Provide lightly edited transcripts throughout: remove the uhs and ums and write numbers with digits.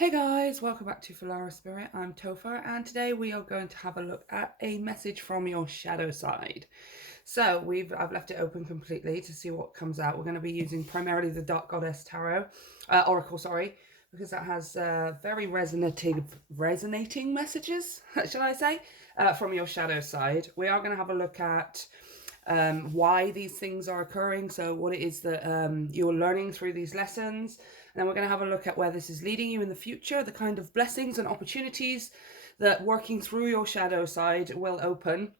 Hey guys, welcome back to Filara Spirit. I'm Topher, and today we are going to have a look at a message from your shadow side. So I've left it open completely to see what comes out. We're going to be using primarily the Dark Goddess Tarot, Oracle, sorry, because that has very resonating messages, shall I say, from your shadow side. We are going to have a look at why these things are occurring, so what it is that you're learning through these lessons. And then we're going to have a look at where this is leading you in the future, the kind of blessings and opportunities that working through your shadow side will open.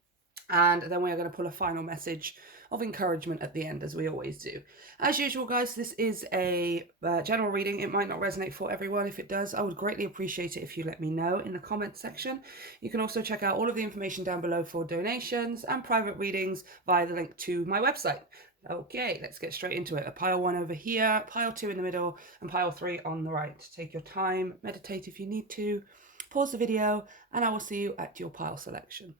And then we are going to pull a final message of encouragement at the end, as we always do. As usual, guys, this is a general reading. It might not resonate for everyone. If it does, I would greatly appreciate it if you let me know in the comments section. You can also check out all of the information down below for donations and private readings via the link to my website. Okay, let's get straight into it. A pile 1 over here, pile 2 in the middle, and pile 3 on the right. Take your time, meditate if you need to, pause the video, and I will see you at your pile selection.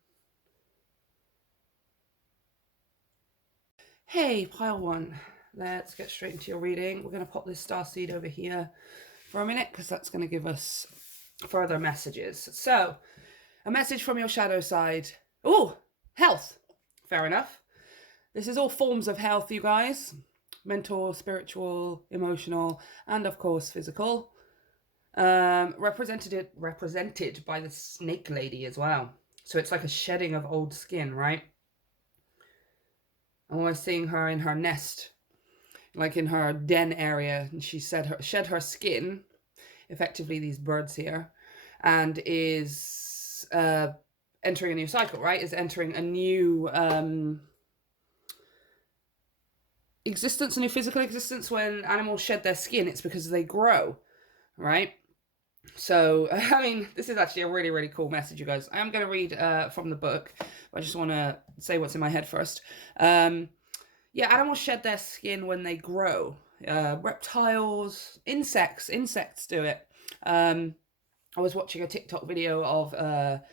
Hey, pile 1, let's get straight into your reading. We're going to pop this star seed over here for a minute because that's going to give us further messages. So, a message from your shadow side. Oh, health. Fair enough. This is all forms of health, you guys. Mental, spiritual, emotional, and of course physical. Represented by the snake lady as well. So it's like a shedding of old skin, right? And we're seeing her in her nest, like in her den area, and she shed her skin, effectively these birds here, and is entering a new cycle, right? Is entering a new existence, a new physical existence. When animals shed their skin, it's because they grow, right? So, I mean, this is actually a really, really cool message, you guys. I am going to read from the book. I just want to say what's in my head first. Yeah, animals shed their skin when they grow. Reptiles, insects do it. I was watching a TikTok video of a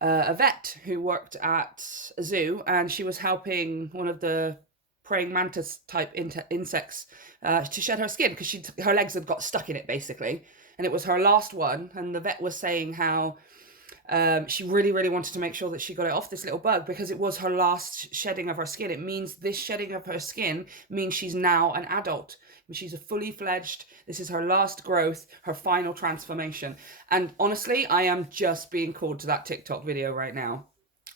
vet who worked at a zoo, and she was helping one of the praying mantis type insects to shed her skin because her legs had got stuck in it, basically. And it was her last one, and the vet was saying how she really, really wanted to make sure that she got it off, this little bug, because it was her last shedding of her skin. It means this shedding of her skin means she's now an adult. She's a fully fledged, this is her last growth, her final transformation. And honestly, I am just being called to that TikTok video right now,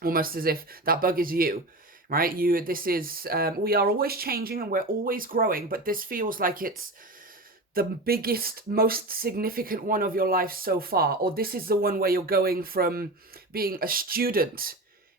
almost as if that bug is you. Right? We are always changing and we're always growing, but this feels like it's the biggest, most significant one of your life so far, or this is the one where you're going from being a student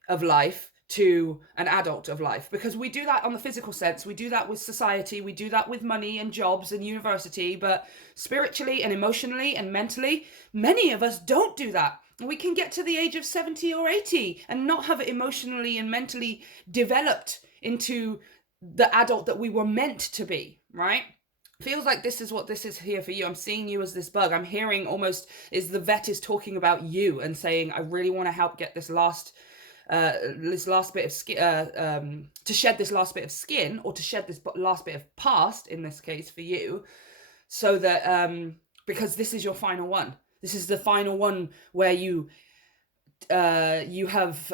of life to an adult of life. Because we do that on the physical sense, we do that with society, we do that with money and jobs and university, but spiritually and emotionally and mentally, many of us don't do that. We can get to the age of 70 or 80 and not have it emotionally and mentally developed into the adult that we were meant to be, right? Feels like this is what this is here for you. I'm seeing you as this bug. I'm hearing almost is the vet is talking about you and saying, I really want to help get this last bit of skin, to shed this last bit of skin, or to shed this last bit of past, in this case for you, so that because this is your final one. This is the final one where you have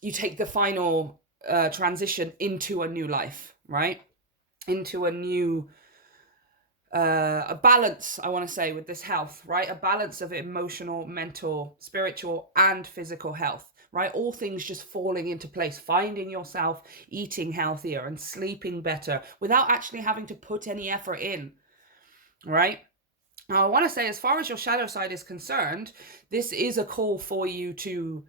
you take the final transition into a new life, right? Into a new a balance, I want to say, with this health, right? A balance of emotional, mental, spiritual, and physical health, right? All things just falling into place, finding yourself eating healthier and sleeping better without actually having to put any effort in, right? Now, I want to say, as far as your shadow side is concerned, this is a call for you to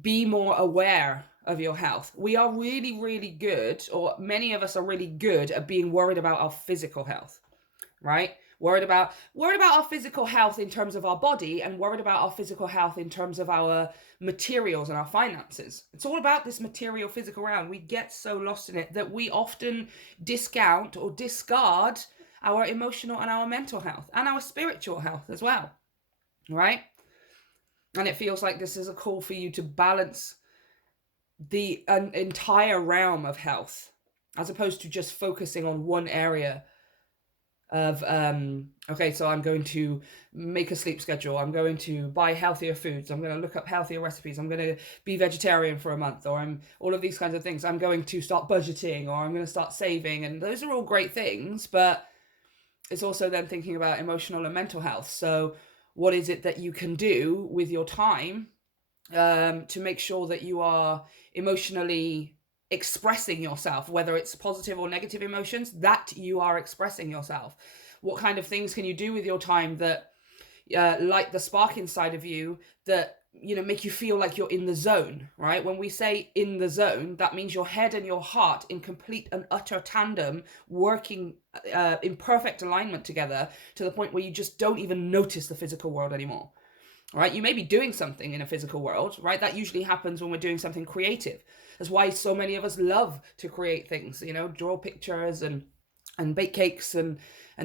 be more aware of your health. We are really, really good, or many of us are really good at being worried about our physical health, right? Worried about our physical health in terms of our body, and worried about our physical health in terms of our materials and our finances. It's all about this material, physical realm. We get so lost in it that we often discount or discard our emotional and our mental health and our spiritual health as well, right? And it feels like this is a call for you to balance the entire realm of health, as opposed to just focusing on one area of okay, so I'm going to make a sleep schedule, I'm going to buy healthier foods, I'm going to look up healthier recipes, I'm going to be vegetarian for a month, or I'm all of these kinds of things. I'm going to start budgeting, or I'm going to start saving, and those are all great things, but it's also then thinking about emotional and mental health. So what is it that you can do with your time to make sure that you are emotionally expressing yourself, whether it's positive or negative emotions, that you are expressing yourself? What kind of things can you do with your time that light the spark inside of you, that make you feel like you're in the zone, right? When we say in the zone, that means your head and your heart in complete and utter tandem, working in perfect alignment together, to the point where you just don't even notice the physical world anymore. Right? You may be doing something in a physical world, right? That usually happens when we're doing something creative. That's why so many of us love to create things, draw pictures and bake cakes and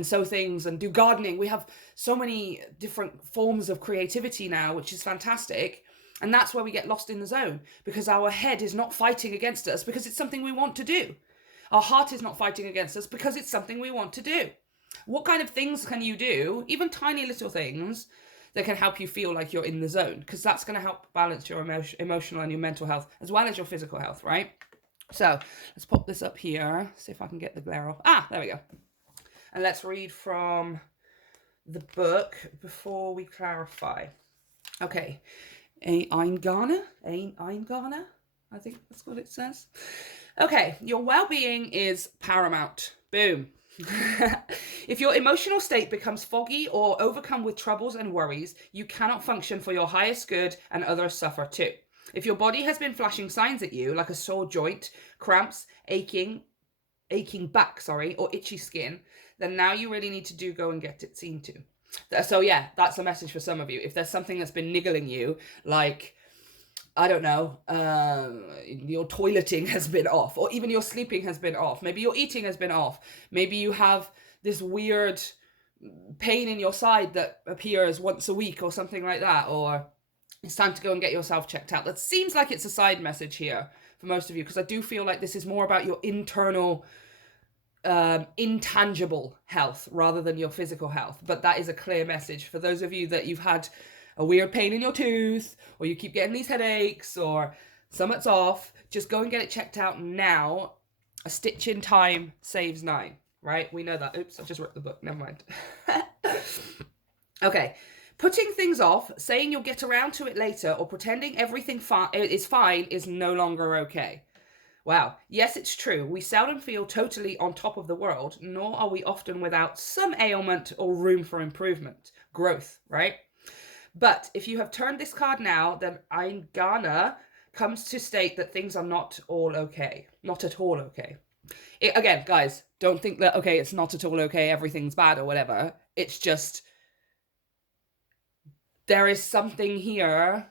sew things and do gardening. We have so many different forms of creativity now, which is fantastic. And that's where we get lost in the zone, because our head is not fighting against us because it's something we want to do. Our heart is not fighting against us because it's something we want to do. What kind of things can you do, even tiny little things, that can help you feel like you're in the zone? Because that's going to help balance your emotional and your mental health, as well as your physical health, right? So let's pop this up here, see if I can get the glare off. There we go. And let's read from the book before we clarify. Okay. Eingana, I think that's what it says. Okay, your well-being is paramount. Boom. If your emotional state becomes foggy or overcome with troubles and worries, you cannot function for your highest good, and others suffer too. If your body has been flashing signs at you, like a sore joint, cramps, aching back, or itchy skin, then now you really need to go and get it seen to. So yeah, that's a message for some of you. If there's something that's been niggling you, like, I don't know, your toileting has been off, or even your sleeping has been off. Maybe your eating has been off. Maybe you have this weird pain in your side that appears once a week or something like that, or it's time to go and get yourself checked out. That seems like it's a side message here for most of you, because I do feel like this is more about your internal, intangible health rather than your physical health. But that is a clear message for those of you that you've had a weird pain in your tooth, or you keep getting these headaches, or something's off. Just go and get it checked out now. A stitch in time saves 9, right? We know that. Oops, I just ripped the book. Never mind. Okay. Putting things off, saying you'll get around to it later, or pretending everything is fine is no longer okay. Wow. Yes, it's true. We seldom feel totally on top of the world, nor are we often without some ailment or room for improvement, growth, right? But if you have turned this card now, then Eingana comes to state that things are not all okay. Not at all okay. Again, guys, don't think that, okay, it's not at all okay, everything's bad or whatever. It's just, there is something here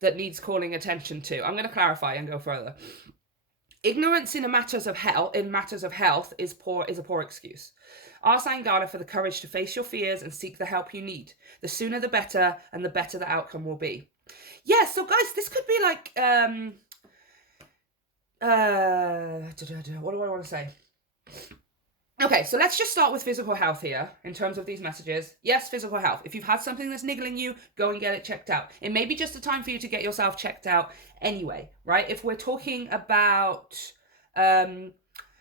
that needs calling attention to. I'm going to clarify and go further. Ignorance in matters of health is a poor excuse. Ask Eingana for the courage to face your fears and seek the help you need. The sooner the better, and the better the outcome will be. Yeah, so guys, this could be like, what do I want to say? Okay, so let's just start with physical health here in terms of these messages. Yes, physical health. If you've had something that's niggling you, go and get it checked out. It may be just a time for you to get yourself checked out anyway, right? If we're talking about,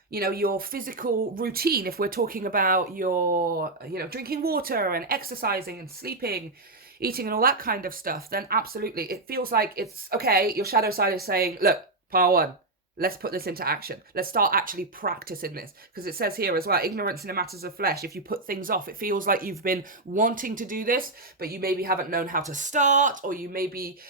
your physical routine, if we're talking about your, drinking water and exercising and sleeping, eating and all that kind of stuff, then absolutely. It feels like it's, okay, your shadow side is saying, look, pile 1. Let's put this into action. Let's start actually practicing this. Because it says here as well, ignorance in the matters of flesh. If you put things off, it feels like you've been wanting to do this, but you maybe haven't known how to start, or you maybe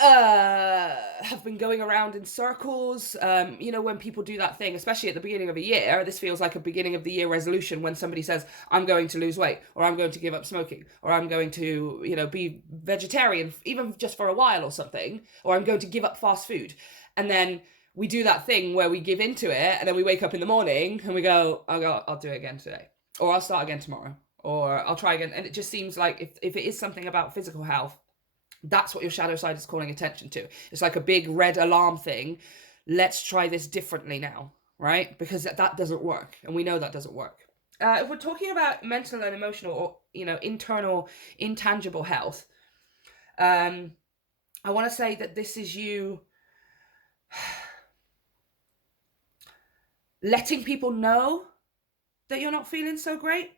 have been going around in circles. When people do that thing, especially at the beginning of a year, this feels like a beginning of the year resolution when somebody says, I'm going to lose weight, or I'm going to give up smoking, or I'm going to, be vegetarian, even just for a while or something, or I'm going to give up fast food. And then we do that thing where we give into it, and then we wake up in the morning and we go, I'll do it again today, or I'll start again tomorrow, or I'll try again. And it just seems like if it is something about physical health, that's what your shadow side is calling attention to. It's like a big red alarm thing. Let's try this differently now, right? Because that doesn't work. And we know that doesn't work. If we're talking about mental and emotional, or internal, intangible health, I want to say that this is you letting people know that you're not feeling so great,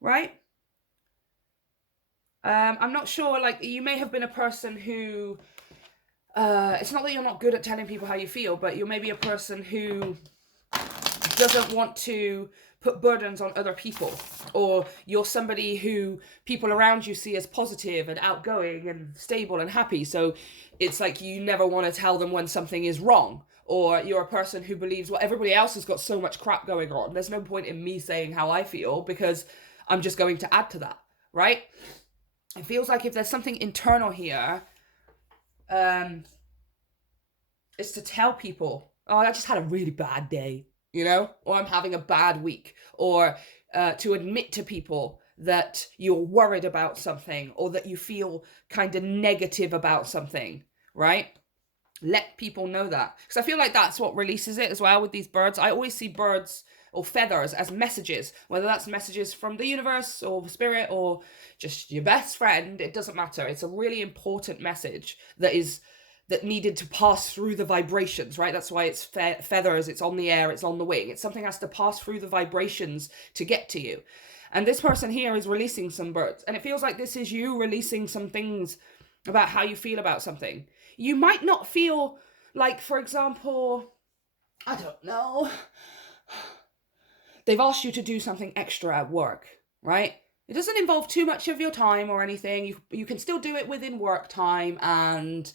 right? I'm not sure, like, you may have been a person who, it's not that you're not good at telling people how you feel, but you're maybe a person who doesn't want to put burdens on other people, or you're somebody who people around you see as positive and outgoing and stable and happy, so it's like you never want to tell them when something is wrong, or you're a person who believes, well, everybody else has got so much crap going on, there's no point in me saying how I feel because I'm just going to add to that, right? It feels like if there's something internal here, it's to tell people, oh, I just had a really bad day, or I'm having a bad week, or to admit to people that you're worried about something, or that you feel kind of negative about something, right? Let people know that. Because I feel like that's what releases it as well with these birds. I always see birds or feathers as messages, whether that's messages from the universe or spirit or just your best friend, it doesn't matter. It's a really important message that needed to pass through the vibrations, right? That's why it's feathers, it's on the air, it's on the wing. It's something has to pass through the vibrations to get to you. And this person here is releasing some birds. And it feels like this is you releasing some things about how you feel about something. You might not feel like, for example, I don't know, they've asked you to do something extra at work, right? It doesn't involve too much of your time or anything. You can still do it within work time, and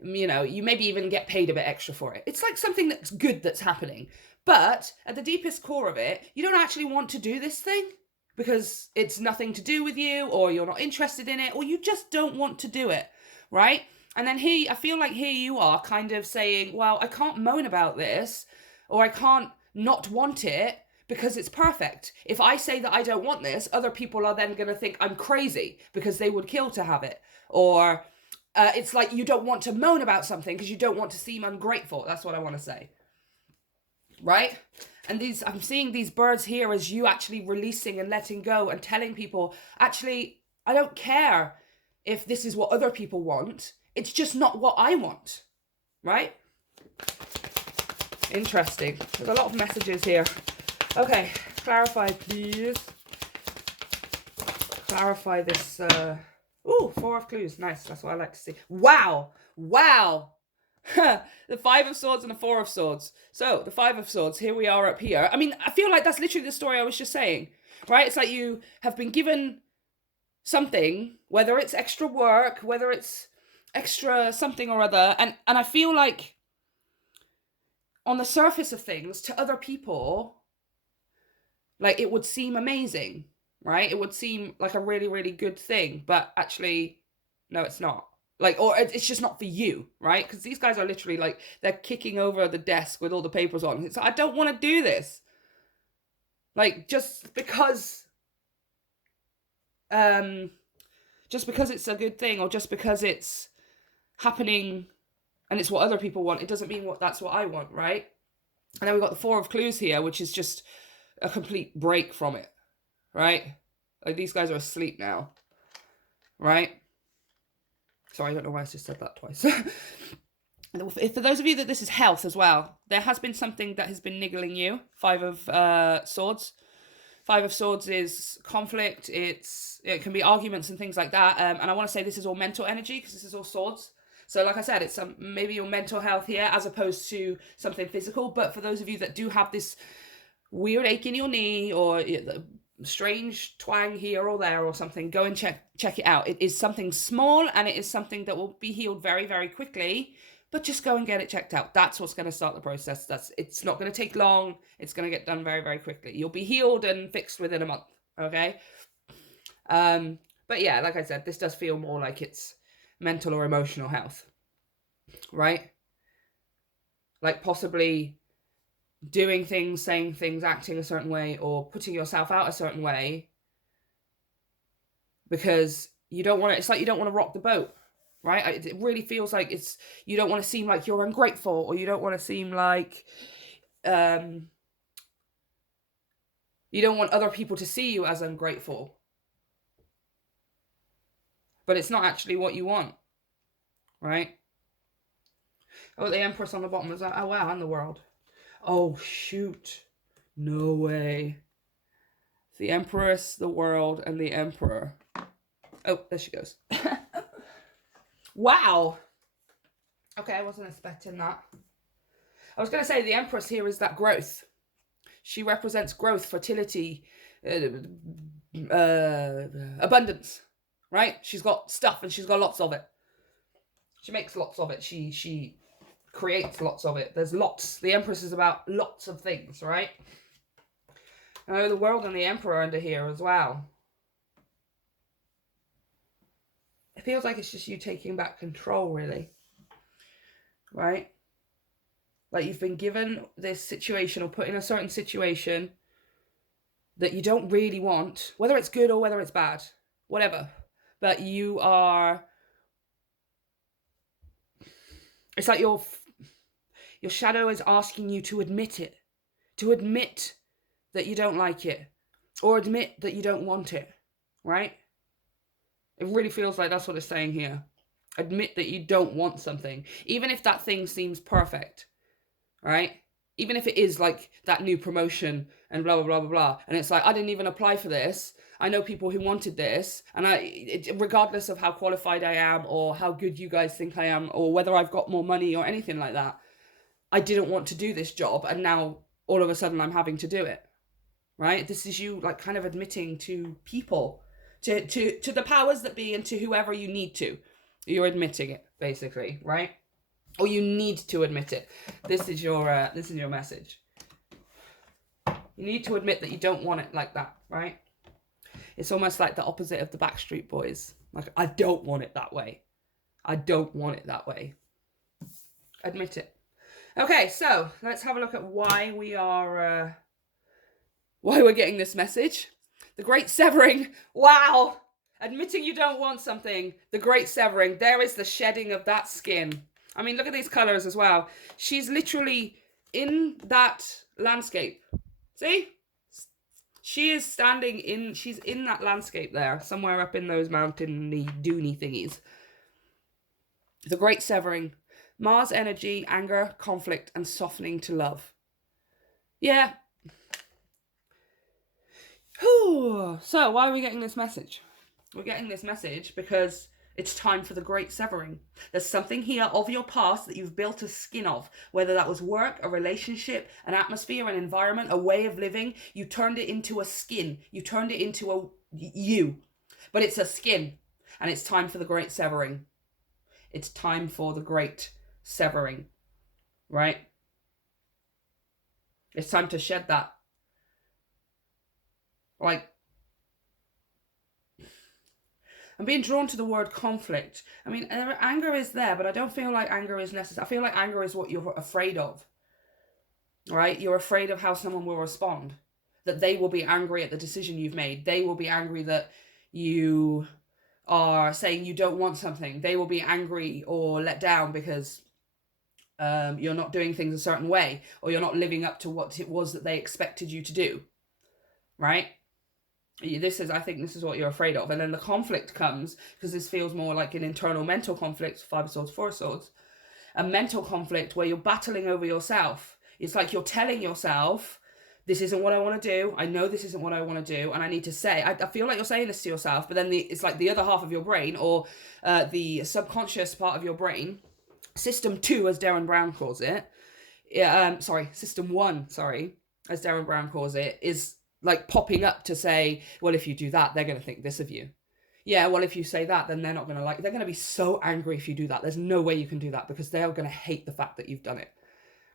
you maybe even get paid a bit extra for it. It's like something that's good that's happening. But at the deepest core of it, you don't actually want to do this thing because it's nothing to do with you, or you're not interested in it, or you just don't want to do it, right? And then here, I feel like here you are kind of saying, well, I can't moan about this, or I can't not want it because it's perfect. If I say that I don't want this, other people are then going to think I'm crazy because they would kill to have it. Or it's like you don't want to moan about something because you don't want to seem ungrateful. That's what I want to say. Right? And I'm seeing these birds here as you actually releasing and letting go and telling people, actually, I don't care if this is what other people want. It's just not what I want. Right? Interesting. There's a lot of messages here. Okay, clarify, please. Clarify this. Ooh, 4 of clues. Nice. That's what I like to see. Wow. The 5 of swords and the 4 of swords. So, the 5 of swords, here we are up here. I mean, I feel like that's literally the story I was just saying, right? It's like you have been given something, whether it's extra work, whether it's extra something or other, and I feel like on the surface of things, to other people, like, it would seem amazing, right? It would seem like a really, really good thing, but actually, no, it's not. Like, or it's just not for you, right? Because these guys are literally like, they're kicking over the desk with all the papers on. It's like, I don't want to do this. Like, just because it's a good thing, or just because it's happening and it's what other people want, it doesn't mean that's what I want, right? And then we've got the 4 of clues here, which is just a complete break from it, right? Like, these guys are asleep now, right? Sorry, I don't know why I just said that twice. For those of you that this is health as well, there has been something that has been niggling you. 5 of swords. 5 of swords is conflict. It can be arguments and things like that. And I want to say this is all mental energy because this is all swords. So like I said, it's maybe your mental health here as opposed to something physical. But for those of you that do have this weird ache in your knee, or strange twang here or there or something, go and check it out. It is something small, and it is something that will be healed very, very quickly, but just go and get it checked out. That's what's going to start the process. It's not going to take long. It's going to get done very, very quickly. You'll be healed and fixed within a month. Okay. But yeah, like I said, this does feel more like it's mental or emotional health, right? Like possibly doing things, saying things, acting a certain way, or putting yourself out a certain way because you don't want to, it's like you don't want to rock the boat, right? It really feels like you don't want to seem like you're ungrateful, or you don't want to seem like You don't want other people to see you as ungrateful. But it's not actually what you want, right? Oh, the Empress on the bottom is like, oh wow, and the World. Oh shoot. No way. The Empress, the World, and the Emperor. Oh, there she goes. Wow. Okay, I wasn't expecting that. I was going to say the Empress here is that growth. She represents growth, fertility, abundance, right? She's got stuff and she's got lots of it. She makes lots of it. She creates lots of it. There's lots. The Empress is about lots of things, right? The World and the Emperor under here as well. It feels like it's just you taking back control, really. Right? Like you've been given this situation or put in a certain situation that you don't really want, whether it's good or whether it's bad, whatever. But you are... It's like your shadow is asking you to admit it. To admit that you don't like it. Or admit that you don't want it. Right? It really feels like that's what it's saying here. Admit that you don't want something. Even if that thing seems perfect. Right? Even if it is like that new promotion and blah, blah, blah, blah, blah. And it's like, I didn't even apply for this. I know people who wanted this. And regardless of how qualified I am or how good you guys think I am or whether I've got more money or anything like that, I didn't want to do this job. And now all of a sudden I'm having to do it. Right? This is you like kind of admitting to people, to the powers that be and to whoever you need to. You're admitting it, basically, right? Or you need to admit it. This is your message. You need to admit that you don't want it like that, right? It's almost like the opposite of the Backstreet Boys. Like, I don't want it that way. I don't want it that way. Admit it. Okay, so let's have a look at why we're getting this message. The Great Severing. Wow. Admitting you don't want something. The Great Severing. There is the shedding of that skin. I mean, look at these colors as well. She's literally in that landscape. See? She's in that landscape there, somewhere up in those mountainy, doony thingies. The Great Severing. Mars energy, anger, conflict, and softening to love. Yeah. Whew. So, why are we getting this message? We're getting this message because it's time for the Great Severing. There's something here of your past that you've built a skin of, whether that was work, a relationship, an atmosphere, an environment, a way of living. You turned it into a skin. You turned it into a you. But it's a skin, and it's time for the Great Severing. It's time for the Great Severing, right? It's time to shed that. Like, I'm being drawn to the word conflict. I mean, anger is there, but I don't feel like anger is necessary. I feel like anger is what you're afraid of, right? You're afraid of how someone will respond, that they will be angry at the decision you've made. They will be angry that you are saying you don't want something. They will be angry or let down because you're not doing things a certain way, or you're not living up to what it was that they expected you to do, right? I think this is what you're afraid of. And then the conflict comes because this feels more like an internal mental conflict, 5 of Swords, 4 of Swords. A mental conflict where you're battling over yourself. It's like you're telling yourself, this isn't what I want to do. I know this isn't what I want to do. And I need to say, I feel like you're saying this to yourself, but then it's like the other half of your brain, or the subconscious part of your brain, System 2, as Darren Brown calls it. System 1, as Darren Brown calls it, is like popping up to say, well, if you do that, they're going to think this of you. Yeah, well, if you say that, then they're not going to like it. They're going to be so angry if you do that. There's no way you can do that because they're going to hate the fact that you've done it,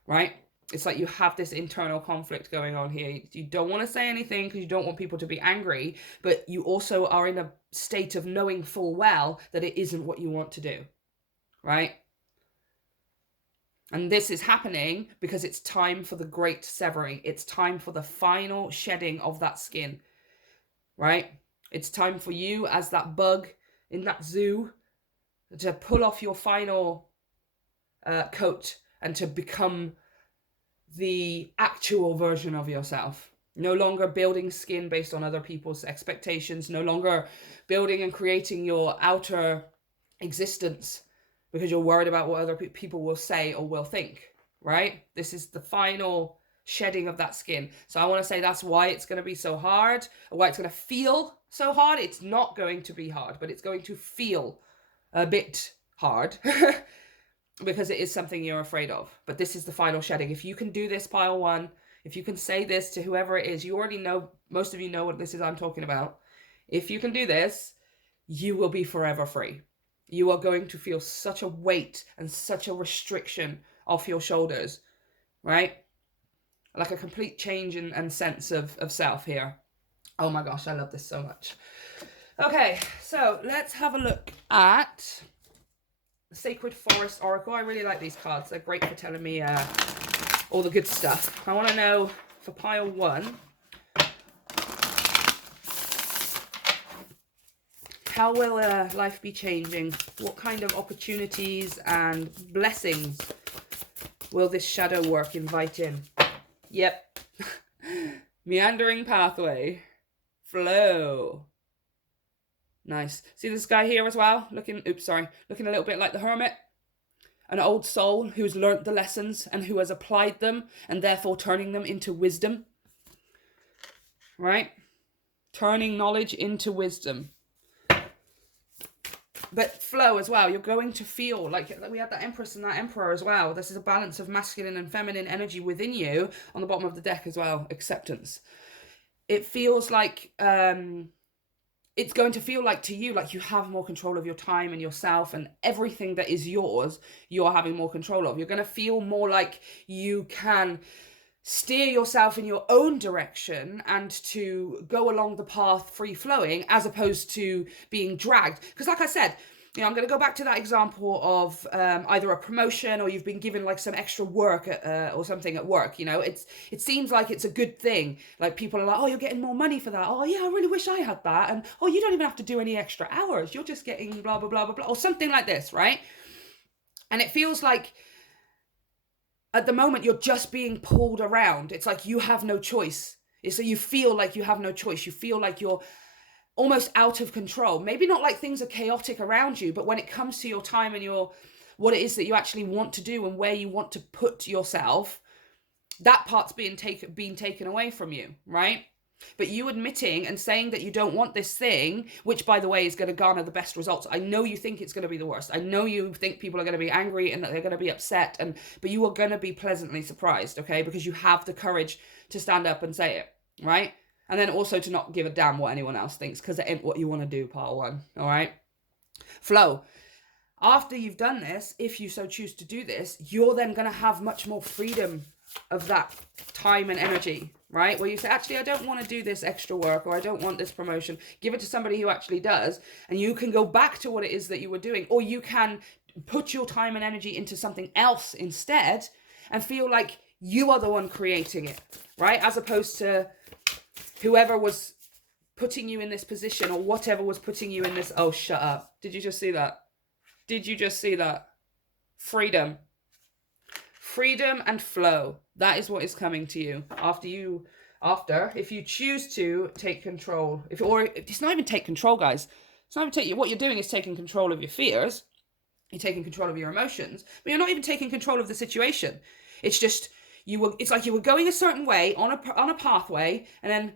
right? It's like you have this internal conflict going on here. You don't want to say anything because you don't want people to be angry, but you also are in a state of knowing full well that it isn't what you want to do, right? And this is happening because it's time for the Great Severing. It's time for the final shedding of that skin, right? It's time for you as that bug in that zoo to pull off your final coat and to become the actual version of yourself, No longer building skin based on other people's expectations. No longer building and creating your outer existence because you're worried about what other people will say or will think, right? This is the final shedding of that skin. So I want to say that's why it's going to be so hard, or why it's going to feel so hard. It's not going to be hard, but it's going to feel a bit hard because it is something you're afraid of. But this is the final shedding. If you can do this, pile one, if you can say this to whoever it is, you already know, most of you know what this is I'm talking about. If you can do this, you will be forever free. You are going to feel such a weight and such a restriction off your shoulders, right? Like a complete change and sense of self here. Oh my gosh, I love this so much. Okay, so let's have a look at the Sacred Forest Oracle. I really like these cards. They're great for telling me all the good stuff. I want to know for pile one, how will life be changing? What kind of opportunities and blessings will this shadow work invite in? Yep. Meandering pathway. Flow. Nice. See this guy here as well? Looking a little bit like the Hermit. An old soul who's learnt the lessons and who has applied them and therefore turning them into wisdom. Right? Turning knowledge into wisdom. But flow as well. You're going to feel like we had that Empress and that Emperor as well. This is a balance of masculine and feminine energy within you on the bottom of the deck as well. Acceptance. It feels like it's going to feel like to you like you have more control of your time and yourself, and everything that is yours, you're having more control of. You're going to feel more like you can steer yourself in your own direction and to go along the path free flowing, as opposed to being dragged. Because like I said, you know, I'm going to go back to that example of either a promotion or you've been given like some extra work or something at work. You know, it seems like it's a good thing. Like people are like, oh, you're getting more money for that. Oh yeah, I really wish I had that. And oh, you don't even have to do any extra hours. You're just getting blah, blah, blah, blah, blah, or something like this, right? And it feels like at the moment you're just being pulled around. It's like you have no choice. So you feel like you have no choice. You feel like you're almost out of control. Maybe not like things are chaotic around you, but when it comes to your time and your what it is that you actually want to do and where you want to put yourself, that part's being taken away from you, right? But you admitting and saying that you don't want this thing, which by the way is going to garner the best results. I know you think it's going to be the worst. I know you think people are going to be angry and that they're going to be upset, but you are going to be pleasantly surprised, okay? Because you have the courage to stand up and say it, right? And then also to not give a damn what anyone else thinks, because it ain't what you want to do, pile one, all right? Flow. After you've done this, if you so choose to do this, you're then going to have much more freedom of that time and energy, right? Where you say, actually, I don't want to do this extra work, or I don't want this promotion. Give it to somebody who actually does, and you can go back to what it is that you were doing, or you can put your time and energy into something else instead and feel like you are the one creating it, right? As opposed to whoever was putting you in this position or whatever was putting you in this. Oh, shut up. Did you just see that? Did you just see that? Freedom. Freedom and flow. That is what is coming to you after, if you choose to take control. It's not even take control, guys. It's not even what you're doing is taking control of your fears. You're taking control of your emotions, but you're not even taking control of the situation. It's just it's like you were going a certain way on a pathway, and then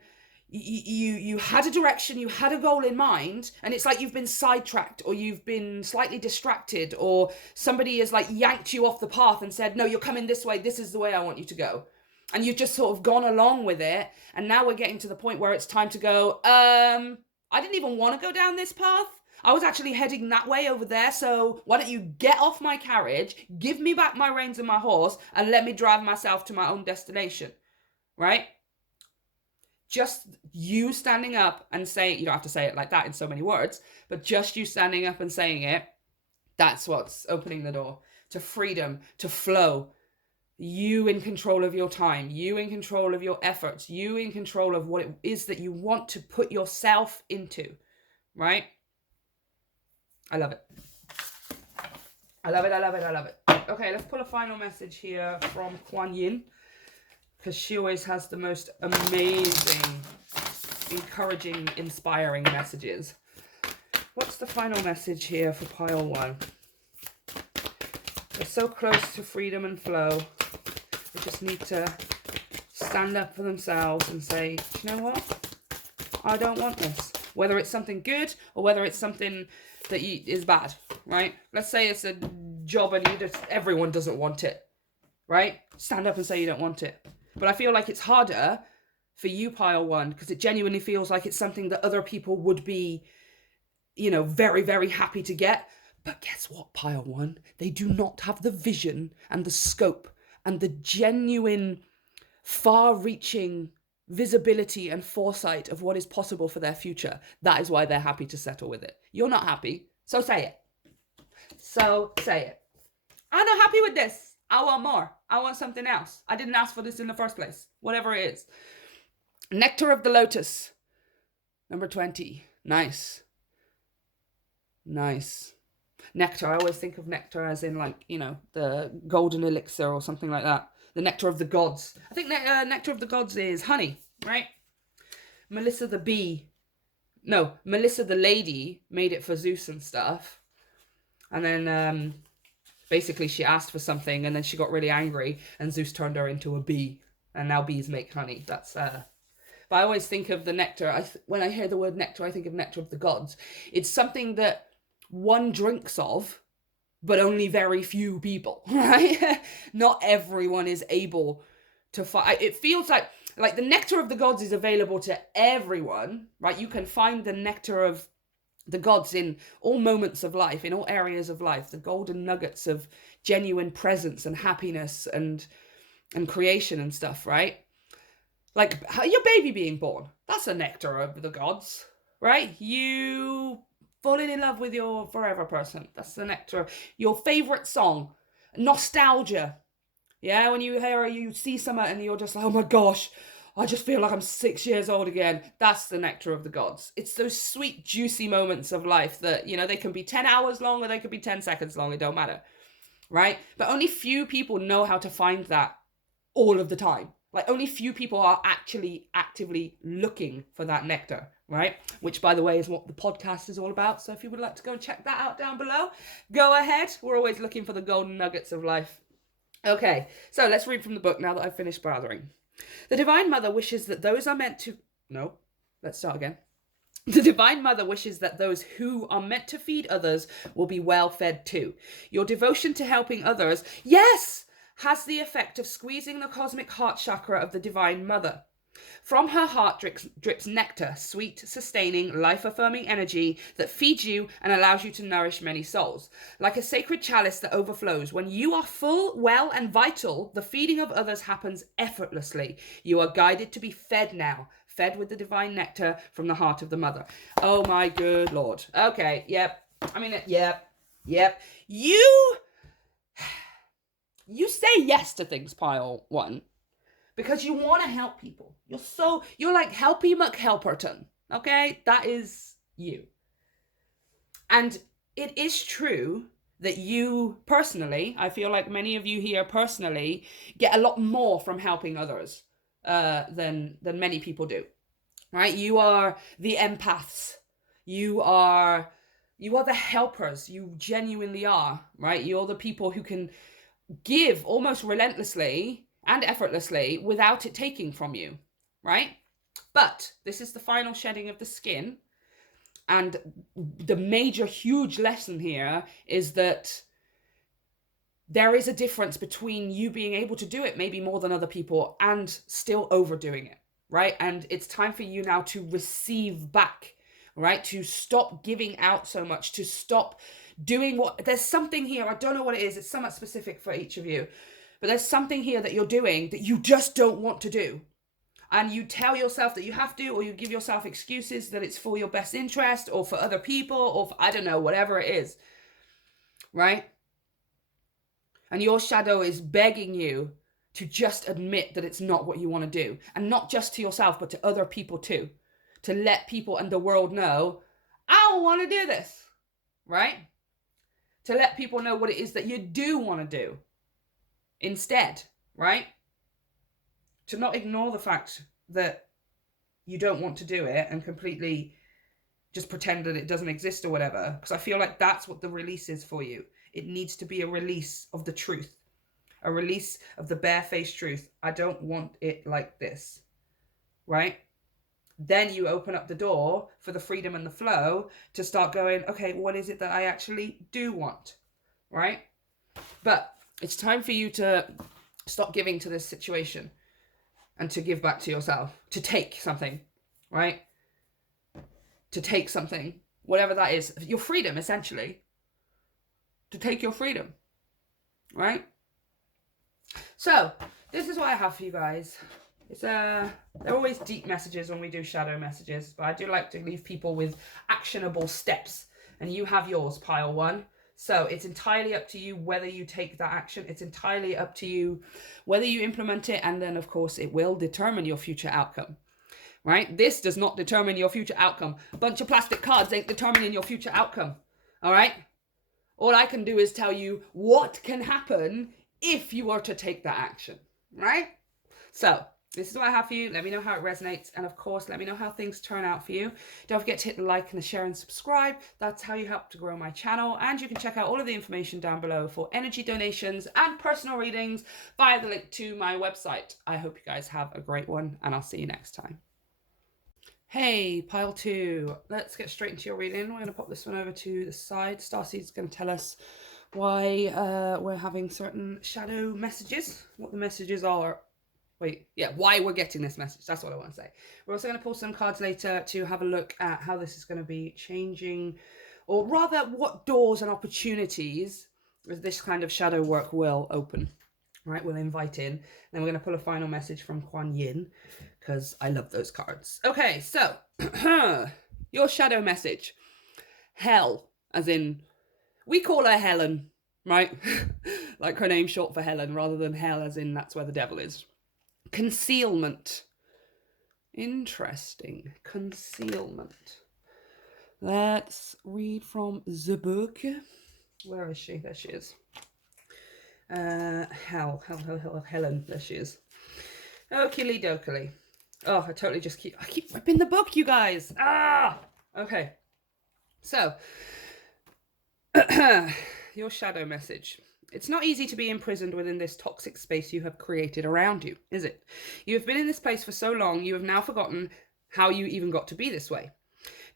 you had a direction, you had a goal in mind, and it's like you've been sidetracked, or you've been slightly distracted, or somebody has like yanked you off the path and said, no, you're coming this way, this is the way I want you to go. And you've just sort of gone along with it, and now we're getting to the point where it's time to go, I didn't even want to go down this path. I was actually heading that way over there, so why don't you get off my carriage, give me back my reins and my horse, and let me drive myself to my own destination, right? Just you standing up and saying, you don't have to say it like that in so many words, but just you standing up and saying it, that's what's opening the door to freedom, to flow. You in control of your time, you in control of your efforts, you in control of what it is that you want to put yourself into, right? I love it. I love it, I love it, I love it. Okay, let's pull a final message here from Kuan Yin. because she always has the most amazing, encouraging, inspiring messages. What's the final message here for pile 1? They're so close to freedom and flow. They just need to stand up for themselves and say, you know what? I don't want this. Whether it's something good or whether it's something that is bad, right? Let's say it's a job and everyone doesn't want it, right? Stand up and say you don't want it. But I feel like it's harder for you, pile 1, because it genuinely feels like it's something that other people would be, you know, very, very happy to get. But guess what, pile 1? They do not have the vision and the scope and the genuine, far-reaching visibility and foresight of what is possible for their future. That is why they're happy to settle with it. You're not happy, so say it. So say it. I'm not happy with this. I want more. I want something else. I didn't ask for this in the first place. Whatever it is. Nectar of the Lotus. Number 20. Nice. Nice. Nectar. I always think of nectar as in, like, you know, the golden elixir or something like that. The nectar of the gods. I think nectar of the gods is honey, right? Melissa the lady made it for Zeus and stuff. And then basically she asked for something and then she got really angry and Zeus turned her into a bee. And now bees make honey. That's but I always think of the nectar. When I hear the word nectar, I think of nectar of the gods. It's something that one drinks of, but only very few people, right? Not everyone is able to find. It feels like the nectar of the gods is available to everyone, right? You can find the nectar of the gods in all moments of life, in all areas of life, the golden nuggets of genuine presence and happiness and creation and stuff, right? Like your baby being born, that's a nectar of the gods, right? You falling in love with your forever person, that's the nectar. Your favorite song, nostalgia, yeah, when you see someone and you're just like, oh my gosh, I just feel like I'm 6 years old again. That's the nectar of the gods. It's those sweet, juicy moments of life that, you know, they can be 10 hours long or they could be 10 seconds long. It don't matter, right? But only few people know how to find that all of the time. Like, only few people are actually actively looking for that nectar, right? Which, by the way, is what the podcast is all about. So if you would like to go and check that out down below, go ahead. We're always looking for the golden nuggets of life. Okay, so let's read from the book now that I've finished blathering. The Divine Mother wishes that those are meant to... No, let's start again. The Divine Mother wishes that those who are meant to feed others will be well fed too. Your devotion to helping others, yes, has the effect of squeezing the cosmic heart chakra of the Divine Mother. From her heart drips nectar, sweet, sustaining, life-affirming energy that feeds you and allows you to nourish many souls. Like a sacred chalice that overflows, when you are full, well, and vital, the feeding of others happens effortlessly. You are guided to be fed now, fed with the divine nectar from the heart of the Mother. Oh my good Lord. Okay, yep. Yep. You say yes to things, pile 1. Because you want to help people. You're like Helpy McHelperton. Okay? That is you. And it is true that you personally, I feel like many of you here personally, get a lot more from helping others than many people do. Right? You are the empaths. You are the helpers. You genuinely are. Right? You're the people who can give almost relentlessly and effortlessly without it taking from you, right? But this is the final shedding of the skin. And the major, huge lesson here is that there is a difference between you being able to do it maybe more than other people and still overdoing it, right? And it's time for you now to receive back, right? To stop giving out so much, to stop doing there's something here, I don't know what it is, it's somewhat specific for each of you. But there's something here that you're doing that you just don't want to do. And you tell yourself that you have to, or you give yourself excuses that it's for your best interest or for other people or for, I don't know, whatever it is. Right? And your shadow is begging you to just admit that it's not what you want to do. And not just to yourself, but to other people too. To let people and the world know, I don't want to do this. Right? To let people know what it is that you do want to do. Instead, right? to not ignore the fact that you don't want to do it and completely just pretend that it doesn't exist or whatever. Because I feel like that's what the release is for you. It needs to be a release of the truth, a release of the barefaced truth. I don't want it like this, right? Then you open up the door for the freedom and the flow to start going, okay, what is it that I actually do want, right? But it's time for you to stop giving to this situation and to give back to yourself, to take something, right? To take something, whatever that is, your freedom, essentially. To take your freedom, right? So, this is what I have for you guys. It's they're always deep messages when we do shadow messages, but I do like to leave people with actionable steps, and you have yours, pile one. So it's entirely up to you whether you take that action. It's entirely up to you whether you implement it, and then of course it will determine your future outcome, right? This does not determine your future outcome. A bunch of plastic cards ain't determining your future outcome, all right? All I can do is tell you what can happen if you were to take that action, right? So this is what I have for you. Let me know how it resonates. And of course, let me know how things turn out for you. Don't forget to hit the like and the share and subscribe. That's how you help to grow my channel. And you can check out all of the information down below for energy donations and personal readings via the link to my website. I hope you guys have a great one, and I'll see you next time. Hey, pile two. Let's get straight into your reading. We're going to pop this one over to the side. Starseed's going to tell us why we're having certain shadow messages, what the messages are. Why we're getting this message. That's what I want to say. We're also going to pull some cards later to have a look at how this is going to be changing, or rather what doors and opportunities this kind of shadow work will open. Right, we'll invite in. Then we're going to pull a final message from Kuan Yin, because I love those cards. Okay, so your shadow message. Hell, as in, we call her Helen, right? Like her name's short for Helen, rather than hell as in that's where the devil is. Concealment. Interesting. Concealment. Let's read from the book. Where is she? There she is. Helen. There she is. Okily dokily. Oh, I totally just keep ripping the book, you guys. Okay. So, your shadow message. It's not easy to be imprisoned within this toxic space you have created around you, is it? You have been in this place for so long, you have now forgotten how you even got to be this way.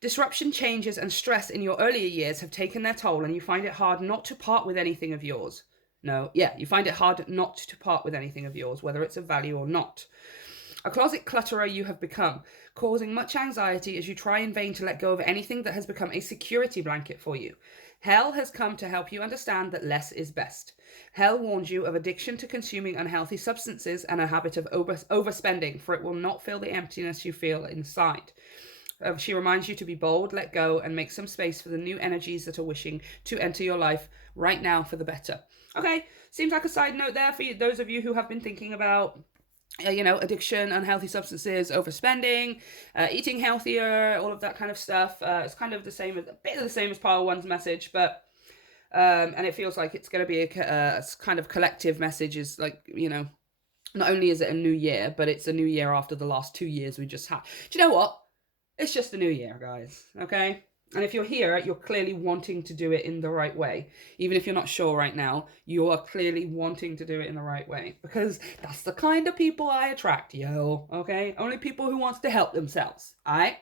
Disruption, changes, and stress in your earlier years have taken their toll, and you find it hard not to part with anything of yours. You find it hard not to part with anything of yours, whether it's of value or not. A closet clutterer you have become, causing much anxiety as you try in vain to let go of anything that has become a security blanket for you. Hell has come to help you understand that less is best. Hell warns you of addiction to consuming unhealthy substances and a habit of overspending, for it will not fill the emptiness you feel inside. She reminds you to be bold, let go, and make some space for the new energies that are wishing to enter your life right now for the better. Okay, seems like a side note there for you, those of you who have been thinking about addiction, unhealthy substances, overspending, eating healthier, all of that kind of stuff. It's kind of a bit of the same as pile one's message, but and it feels like it's going to be a kind of collective message. Is like, not only is it a new year, but it's a new year after the last 2 years we just had. Do you know what? It's just a new year, guys. Okay. And if you're here, you're clearly wanting to do it in the right way. Even if you're not sure right now, you are clearly wanting to do it in the right way. Because that's the kind of people I attract, okay? Only people who wants to help themselves, all right?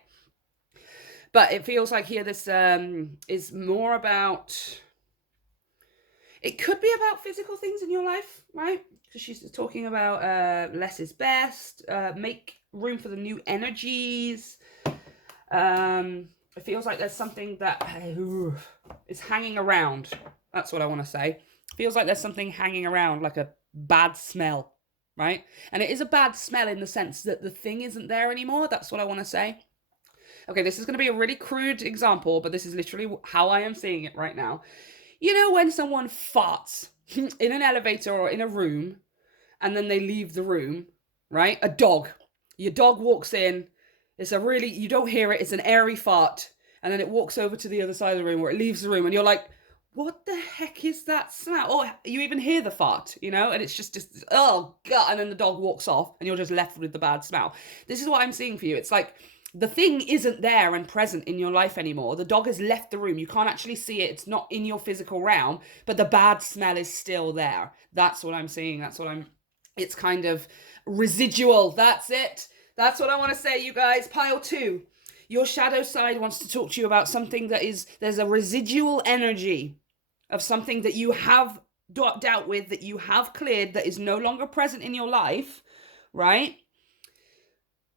But it feels like here this is more about... It could be about physical things in your life, right? Because she's talking about less is best, make room for the new energies, it feels like there's something that is hanging around. That's what I want to say. Feels like there's something hanging around, like a bad smell, right? And it is a bad smell in the sense that the thing isn't there anymore. That's what I want to say. Okay, this is going to be a really crude example, but this is literally how I am seeing it right now. You know when someone farts in an elevator or in a room, and then they leave the room, right? A dog. Your dog walks in. You don't hear it. It's an airy fart. And then it walks over to the other side of the room, where it leaves the room. And you're like, what the heck is that smell? Or you even hear the fart, you know, and it's just, oh God, and then the dog walks off and you're just left with the bad smell. This is what I'm seeing for you. It's like the thing isn't there and present in your life anymore. The dog has left the room. You can't actually see it. It's not in your physical realm, but the bad smell is still there. That's what I'm seeing. It's kind of residual. That's it. That's what I want to say, you guys. Pile 2. Your shadow side wants to talk to you about something there's a residual energy of something that you have dealt with, that you have cleared, that is no longer present in your life, right?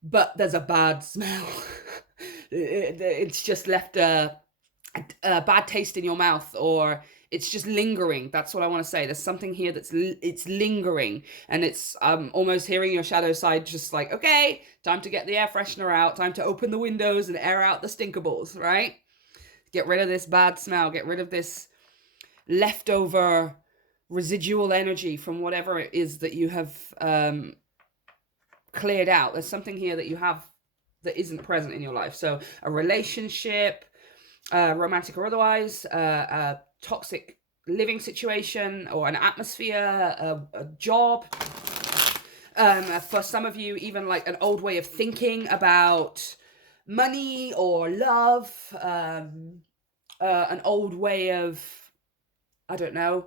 But there's a bad smell. It's just left a bad taste in your mouth, or it's just lingering. That's what I want to say. There's something here it's lingering, and it's almost hearing your shadow side just like, okay, time to get the air freshener out, time to open the windows and air out the stinkables, right? Get rid of this bad smell, get rid of this leftover residual energy from whatever it is that you have cleared out. There's something here that you have that isn't present in your life. So a relationship, romantic or otherwise, a toxic living situation, or an atmosphere, a job. For some of you, even like an old way of thinking about money or love, an old way of, I don't know,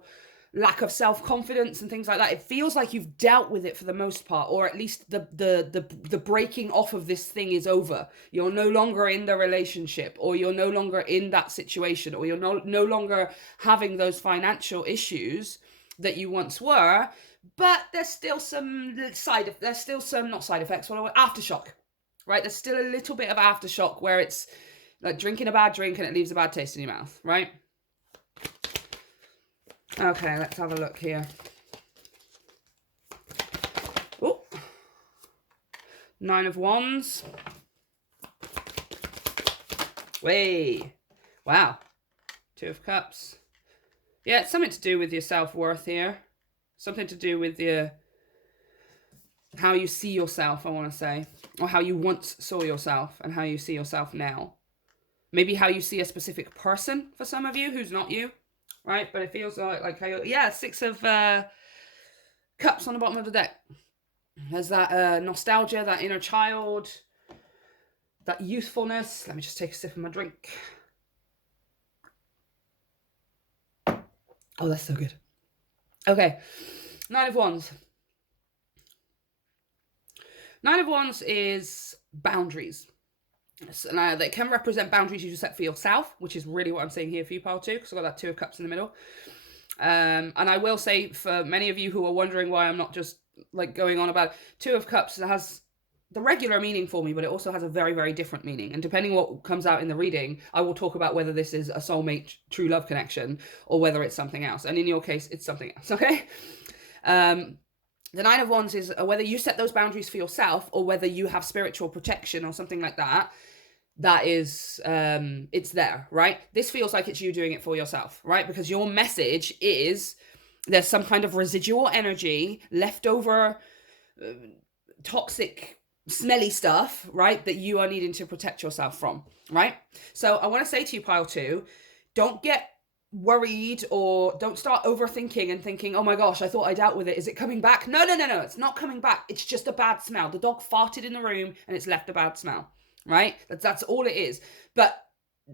lack of self-confidence and things like that. It feels like you've dealt with it for the most part, or at least the breaking off of this thing is over. You're no longer in the relationship, or you're no longer in that situation, or you're no longer having those financial issues that you once were, but there's still some not side effects, aftershock, right? There's still a little bit of aftershock where it's like drinking a bad drink and it leaves a bad taste in your mouth, right? Okay, let's have a look here. Oh, 9 of Wands. Way. Wow. 2 of Cups. Yeah, it's something to do with your self-worth here. Something to do with how you see yourself, I want to say. Or how you once saw yourself and how you see yourself now. Maybe how you see a specific person for some of you who's not you. Right, but it feels like yeah, 6 of Cups on the bottom of the deck. There's that nostalgia, that inner child, that youthfulness. Let me just take a sip of my drink. Oh, that's so good. Okay, 9 of Wands. 9 of Wands is boundaries. And they can represent boundaries you set for yourself, which is really what I'm saying here for you, pile 2, because I've got that 2 of Cups in the middle. And I will say, for many of you who are wondering why I'm not just like going on about 2 of Cups, it has the regular meaning for me, but it also has a very, very different meaning. And depending what comes out in the reading, I will talk about whether this is a soulmate, true love connection, or whether it's something else. And in your case, it's something else, okay? The 9 of Wands is whether you set those boundaries for yourself, or whether you have spiritual protection or something like that. That is, it's there, right? This feels like it's you doing it for yourself, right? Because your message is there's some kind of residual energy, leftover, toxic, smelly stuff, right? That you are needing to protect yourself from, right? So I want to say to you, pile 2, don't get worried, or don't start overthinking and thinking, oh my gosh, I thought I dealt with it. Is it coming back? No, it's not coming back. It's just a bad smell. The dog farted in the room and it's left a bad smell. Right? That's all it is. But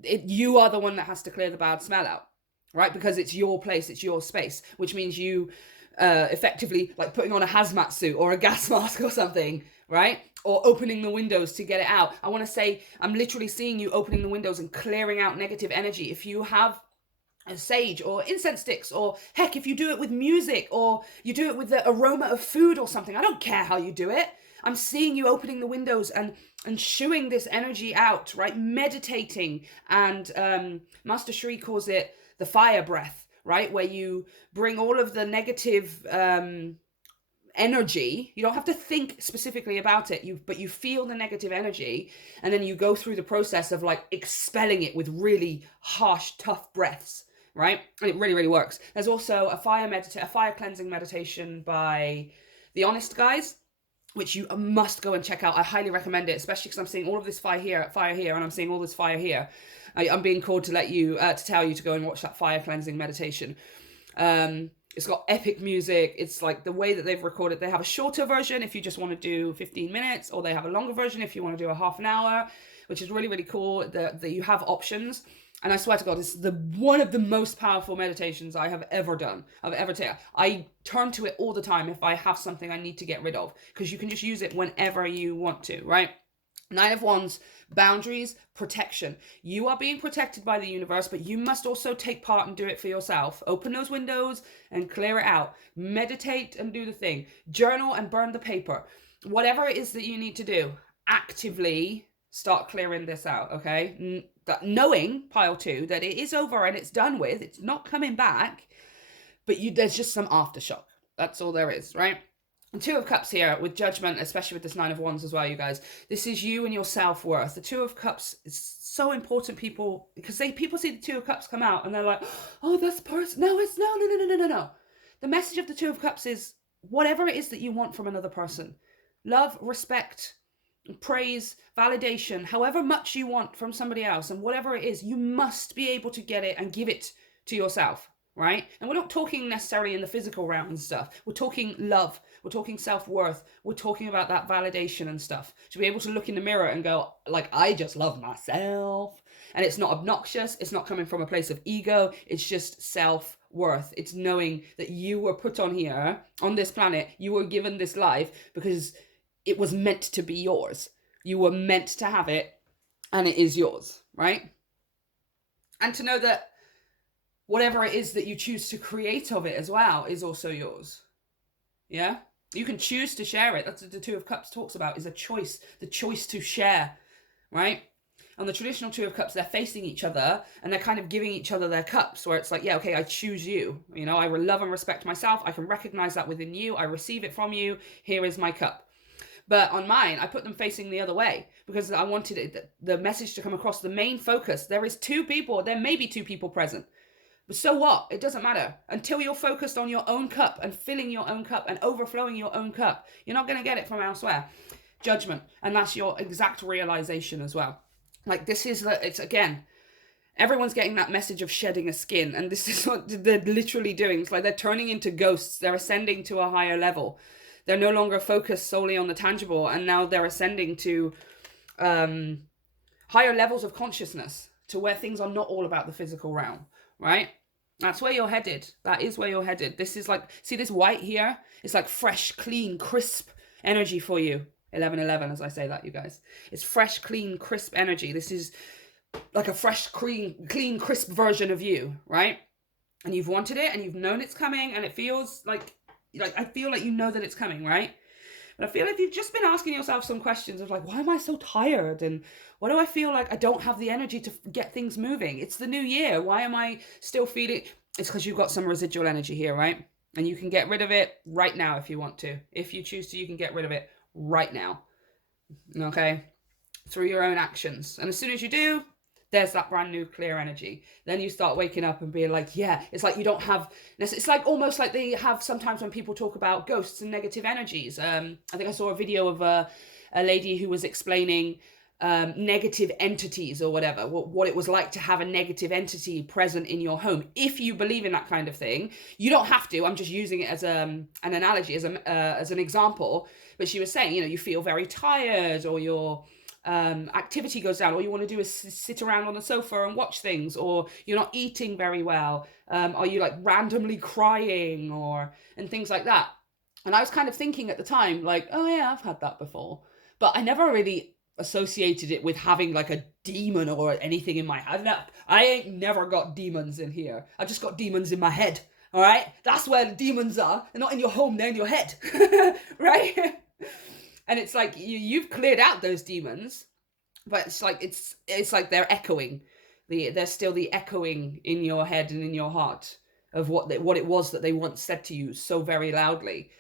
you are the one that has to clear the bad smell out, right? Because it's your place, it's your space, which means you effectively like putting on a hazmat suit or a gas mask or something, right? Or opening the windows to get it out. I want to say, I'm literally seeing you opening the windows and clearing out negative energy. If you have a sage or incense sticks, or heck, if you do it with music, or you do it with the aroma of food or something, I don't care how you do it. I'm seeing you opening the windows and shooing this energy out, right? Meditating. And Master Shri calls it the fire breath, right? Where you bring all of the negative energy. You don't have to think specifically about it, but you feel the negative energy, and then you go through the process of like expelling it with really harsh, tough breaths, right? And it really, really works. There's also a fire cleansing meditation by the Honest Guys. which you must go and check out. I highly recommend it, especially because I'm seeing all of this fire here, and I'm seeing all this fire here. I'm being called to to tell you to go and watch that fire cleansing meditation. It's got epic music. It's like the way that they've recorded. They have a shorter version if you just want to do 15 minutes, or they have a longer version if you want to do a half an hour, which is really, really cool that you have options. And I swear to God, this is one of the most powerful meditations I have ever done. I've ever taken. I turn to it all the time if I have something I need to get rid of, because you can just use it whenever you want to, right? Nine of Wands, boundaries, protection. You are being protected by the universe, but you must also take part and do it for yourself. Open those windows and clear it out. Meditate and do the thing. Journal and burn the paper. Whatever it is that you need to do, actively start clearing this out, okay? Knowing, pile 2, that it is over and it's done with. It's not coming back, but there's just some aftershock. That's all there is, right? And 2 of Cups here with Judgment, especially with this 9 of Wands as well, you guys. This is you and your self-worth. The 2 of Cups is so important, people, because people see the 2 of Cups come out and they're like, oh, that's the person. No, it's no. The message of the 2 of Cups is whatever it is that you want from another person. Love, respect, praise, validation, however much you want from somebody else, and whatever it is, you must be able to get it and give it to yourself, right? And we're not talking necessarily in the physical realm and stuff. We're talking love. We're talking self-worth. We're talking about that validation and stuff. To be able to look in the mirror and go, like, I just love myself. And it's not obnoxious. It's not coming from a place of ego. It's just self-worth. It's knowing that you were put on here, on this planet. You were given this life because it was meant to be yours. You were meant to have it, and it is yours, right? And to know that whatever it is that you choose to create of it as well is also yours. Yeah? You can choose to share it. That's what the 2 of Cups talks about, is a choice. The choice to share, right? On the traditional 2 of Cups, they're facing each other and they're kind of giving each other their cups, where it's like, yeah, okay, I choose you. You know, I love and respect myself. I can recognize that within you. I receive it from you. Here is my cup. But on mine, I put them facing the other way because I wanted the message to come across. The main focus, there may be 2 people present. But so what? It doesn't matter. Until you're focused on your own cup and filling your own cup and overflowing your own cup, you're not going to get it from elsewhere. Judgment. And that's your exact realization as well. Like, it's again, everyone's getting that message of shedding a skin. And this is what they're literally doing. It's like they're turning into ghosts. They're ascending to a higher level. They're no longer focused solely on the tangible, and now they're ascending to higher levels of consciousness, to where things are not all about the physical realm, right? That's where you're headed. That is where you're headed. This is like, see this white here? It's like fresh, clean, crisp energy for you. 1111, as I say that, you guys. It's fresh, clean, crisp energy. This is like a fresh, clean, crisp version of you, right? And you've wanted it, and you've known it's coming, and it feels like I feel like you know that it's coming, right? But I feel like you've just been asking yourself some questions of like, why am I so tired? And why do I feel like I don't have the energy to get things moving? It's the new year. Why am I still feeling? It's because you've got some residual energy here, right? And you can get rid of it right now if you want to. If you choose to, you can get rid of it right now. Okay? Through your own actions. And as soon as you do, there's that brand new clear energy. Then you start waking up and being like, yeah, it's like you don't have, it's like almost like they have sometimes when people talk about ghosts and negative energies. I think I saw a video of a lady who was explaining negative entities or whatever, what it was like to have a negative entity present in your home. If you believe in that kind of thing, you don't have to. I'm just using it as an analogy, as an example. But she was saying, you know, you feel very tired, or your activity goes down, or you want to do is sit around on the sofa and watch things, or you're not eating very well, are you like randomly crying, and things like that. And I was kind of thinking at the time, like, oh yeah, I've had that before, but I never really associated it with having like a demon or anything in my head. I ain't never got demons in here. I just got demons in my head. All right, that's where the demons are. They're not in your home, they're in your head. Right? And it's like you've cleared out those demons, but it's like they're echoing. There's still the echoing in your head and in your heart of what it was that they once said to you so very loudly.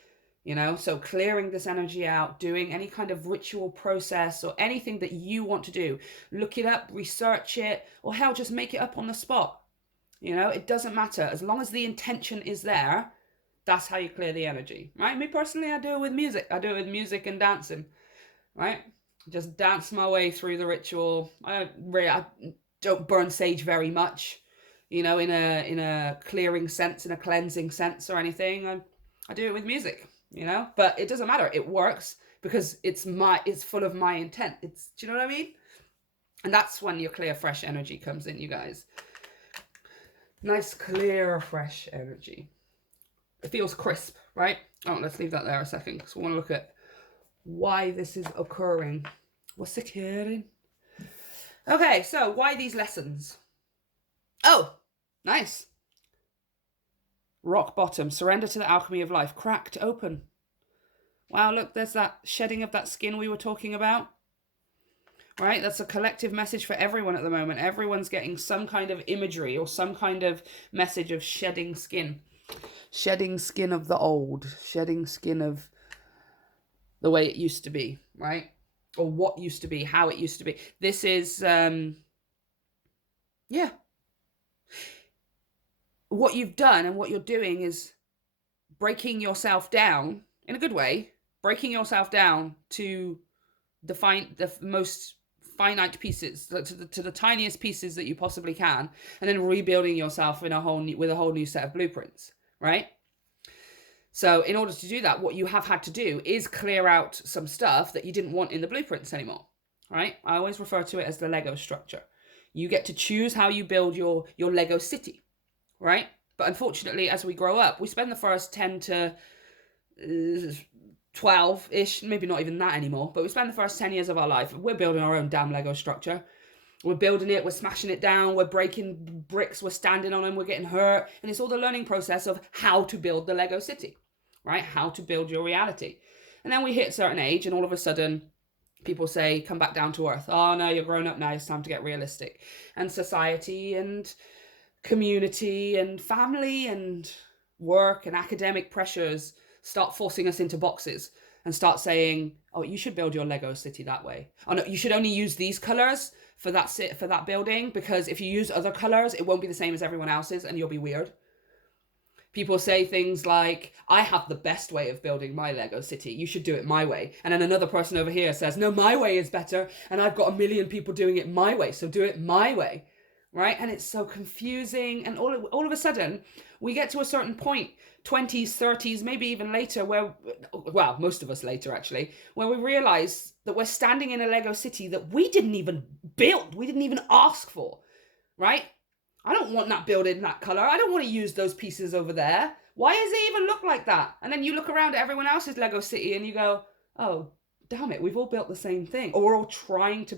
You know, so clearing this energy out, doing any kind of ritual process or anything that you want to do, look it up, research it, or hell, just make it up on the spot. You know, it doesn't matter. As long as the intention is there, That's how you clear the energy, right? Me personally, I do it with music. I do it with music and dancing, right? Just dance my way through the ritual. I don't burn sage very much, in a clearing sense, in a cleansing sense or anything. I do it with music, but it doesn't matter. It works because it's full of my intent. Do you know what I mean? And that's when your clear, fresh energy comes in, you guys. Nice, clear, fresh energy. It feels crisp, right? Oh, let's leave that there a second because we want to look at why this is occurring. What's occurring? Okay, so why these lessons? Oh, nice. Rock bottom, surrender to the alchemy of life, cracked open. Wow, look, there's that shedding of that skin we were talking about. Right, that's a collective message for everyone at the moment. Everyone's getting some kind of imagery or some kind of message of shedding skin. Shedding skin of the old, shedding skin of the way it used to be, right? Or what used to be, how it used to be. This is, yeah. What you've done and what you're doing is breaking yourself down, in a good way, breaking yourself down to define the most finite pieces, to the tiniest pieces that you possibly can, and then rebuilding yourself with a whole new set of blueprints, right? So in order to do that, what you have had to do is clear out some stuff that you didn't want in the blueprints anymore, right? I always refer to it as the Lego structure. You get to choose how you build your Lego city, right? But unfortunately, as we grow up, we spend the first 10 to 12-ish, maybe not even that anymore, but we spend the first 10 years of our life, we're building our own damn Lego structure. We're building it, we're smashing it down, we're breaking bricks, we're standing on them, we're getting hurt. And it's all the learning process of how to build the Lego city, right? How to build your reality. And then we hit a certain age and all of a sudden people say, come back down to earth. Oh no, you're grown up now, it's time to get realistic. And society and community and family and work and academic pressures start forcing us into boxes and start saying, oh, you should build your Lego city that way. Oh no, you should only use these colors for that building, because if you use other colors, it won't be the same as everyone else's and you'll be weird. People say things like, I have the best way of building my Lego city. You should do it my way. And then another person over here says, no, my way is better. And I've got a million people doing it my way. So do it my way. Right? And it's so confusing. And all of a sudden, we get to a certain point, 20s, 30s, maybe even later, where, well, most of us later actually, where we realize that we're standing in a Lego city that we didn't even build. We didn't even ask for. Right? I don't want that building that color. I don't want to use those pieces over there. Why does it even look like that? And then you look around at everyone else's Lego city and you go, oh, damn it, we've all built the same thing. Or we're all trying to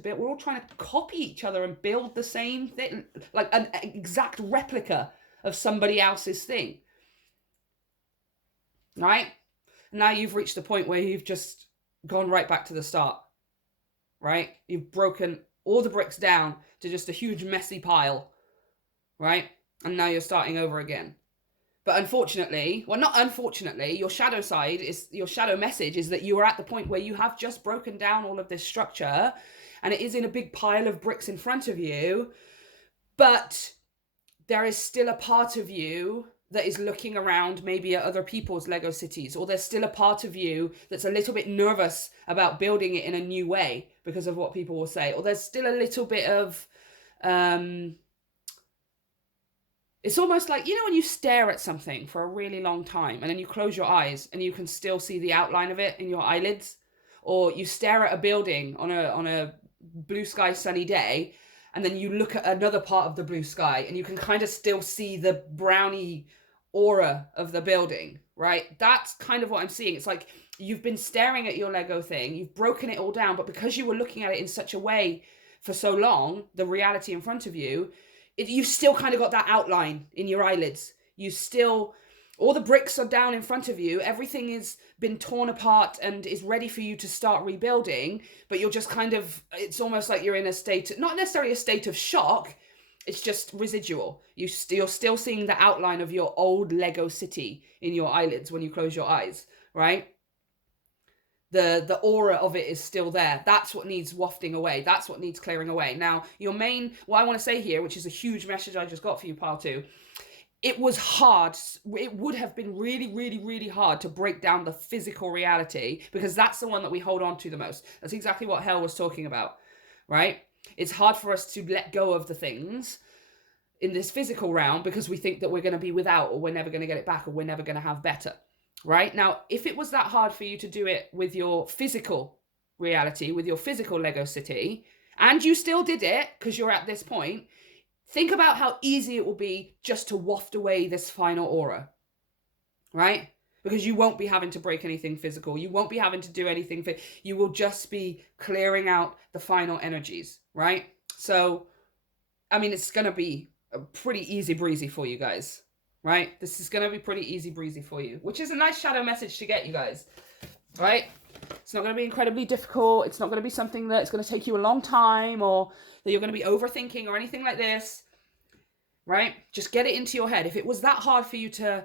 copy each other and build the same thing, like an exact replica of somebody else's thing. Right? Now you've reached the point where you've just gone right back to the start. Right? You've broken all the bricks down to just a huge messy pile. Right? And now you're starting over again. But unfortunately, well, not unfortunately, your shadow message is that you are at the point where you have just broken down all of this structure and it is in a big pile of bricks in front of you, but there is still a part of you that is looking around maybe at other people's Lego cities, or there's still a part of you that's a little bit nervous about building it in a new way because of what people will say, or there's still a little bit of, it's almost like, when you stare at something for a really long time and then you close your eyes and you can still see the outline of it in your eyelids, or you stare at a building on a blue sky sunny day and then you look at another part of the blue sky and you can kind of still see the browny aura of the building, right? That's kind of what I'm seeing. It's like you've been staring at your Lego thing, you've broken it all down, but because you were looking at it in such a way for so long, the reality in front of you, you've still kind of got that outline in your eyelids. All the bricks are down in front of you. Everything has been torn apart and is ready for you to start rebuilding. But you're just it's almost like you're in a state, not necessarily a state of shock. It's just residual. You're still seeing the outline of your old Lego city in your eyelids when you close your eyes, right? The aura of it is still there. That's what needs wafting away. That's what needs clearing away. Now, what I want to say here, which is a huge message I just got for you, pile 2, it was hard. It would have been really, really, really hard to break down the physical reality, because that's the one that we hold on to the most. That's exactly what Hell was talking about, right? It's hard for us to let go of the things in this physical realm because we think that we're going to be without, or we're never going to get it back, or we're never going to have better, right? Now, if it was that hard for you to do it with your physical reality, with your physical Lego city, and you still did it because you're at this point, think about how easy it will be just to waft away this final aura, right? Because you won't be having to break anything physical. You won't be having to do anything. You will just be clearing out the final energies, right? So, I mean, it's going to be a pretty easy breezy for you guys, right? This is going to be pretty easy breezy for you, which is a nice shadow message to get, you guys, right? It's not going to be incredibly difficult. It's not going to be something that's going to take you a long time, or that you're going to be overthinking or anything like this, right? Just get it into your head. If it was that hard for you to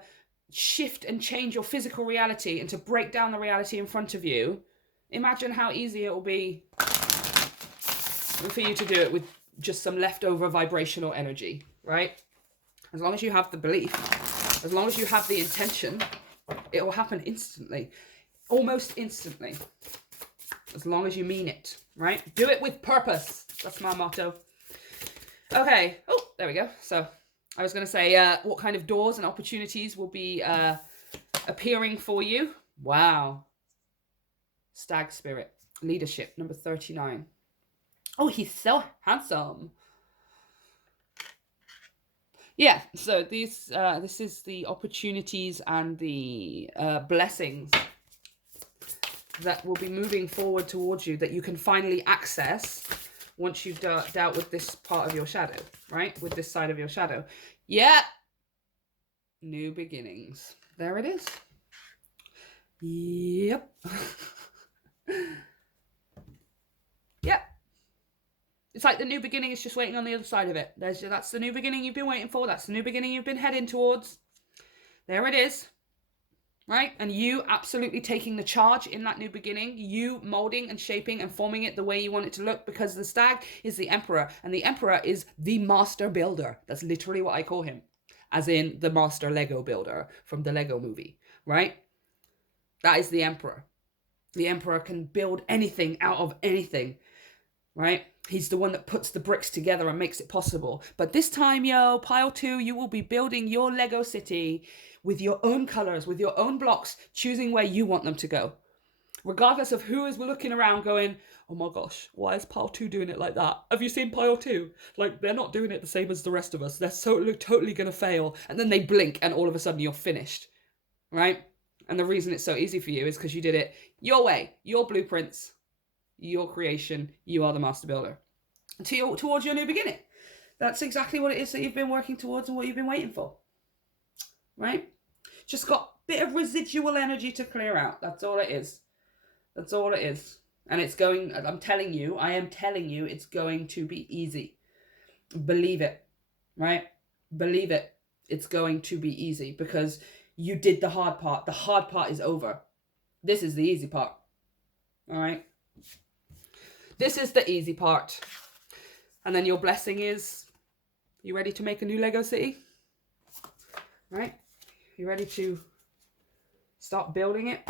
shift and change your physical reality and to break down the reality in front of you, imagine how easy it will be for you to do it with just some leftover vibrational energy, right? As long as you have the belief, as long as you have the intention, it will happen instantly, almost instantly, as long as you mean it, right? Do it with purpose. That's my motto. Okay. Oh, there we go. So I was going to say, what kind of doors and opportunities will be appearing for you? Wow. Stag Spirit. Leadership, number 39. Oh, he's so handsome. Yeah, so this is the opportunities and the blessings that will be moving forward towards you, that you can finally access once you've dealt with this part of your shadow, right? With this side of your shadow. Yeah. New beginnings. There it is. Yep. Yep. It's like the new beginning is just waiting on the other side of it. That's the new beginning you've been waiting for. That's the new beginning you've been heading towards. There it is. Right? And you absolutely taking the charge in that new beginning. You molding and shaping and forming it the way you want it to look, because the stag is the emperor. And the emperor is the master builder. That's literally what I call him. As in the master Lego builder from the Lego movie. Right? That is the emperor. The emperor can build anything out of anything. Right? He's the one that puts the bricks together and makes it possible. But this time, yo, pile 2, you will be building your Lego city with your own colors, with your own blocks, choosing where you want them to go. Regardless of who is looking around going, oh my gosh, why is pile 2 doing it like that? Have you seen pile 2? Like, they're not doing it the same as the rest of us. They're totally going to fail. And then they blink and all of a sudden you're finished. Right? And the reason it's so easy for you is because you did it your way, your blueprints, your creation. You are the master builder. Towards your new beginning. That's exactly what it is that you've been working towards and what you've been waiting for. Right? Just got a bit of residual energy to clear out. That's all it is. That's all it is. And it's going, I am telling you, it's going to be easy. Believe it. Right? Believe it. It's going to be easy because you did the hard part. The hard part is over. This is the easy part. All right? This is the easy part. And then your blessing is, you ready to make a new Lego city? Right? You ready to start building it?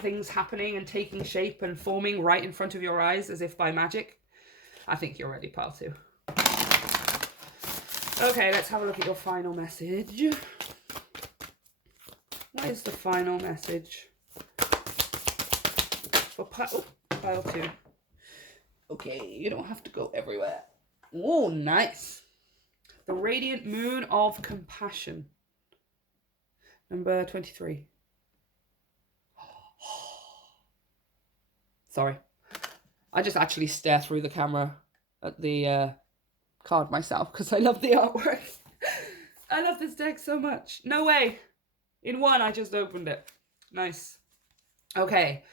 Things happening and taking shape and forming right in front of your eyes as if by magic? I think you're ready, pile 2. Okay, let's have a look at your final message. What is the final message for pile 2? Okay, you don't have to go everywhere. Oh, nice. The Radiant Moon of Compassion. Number 23. Sorry. I just actually stare through the camera at the card myself because I love the artwork. I love this deck so much. No way. In one, I just opened it. Nice. Okay.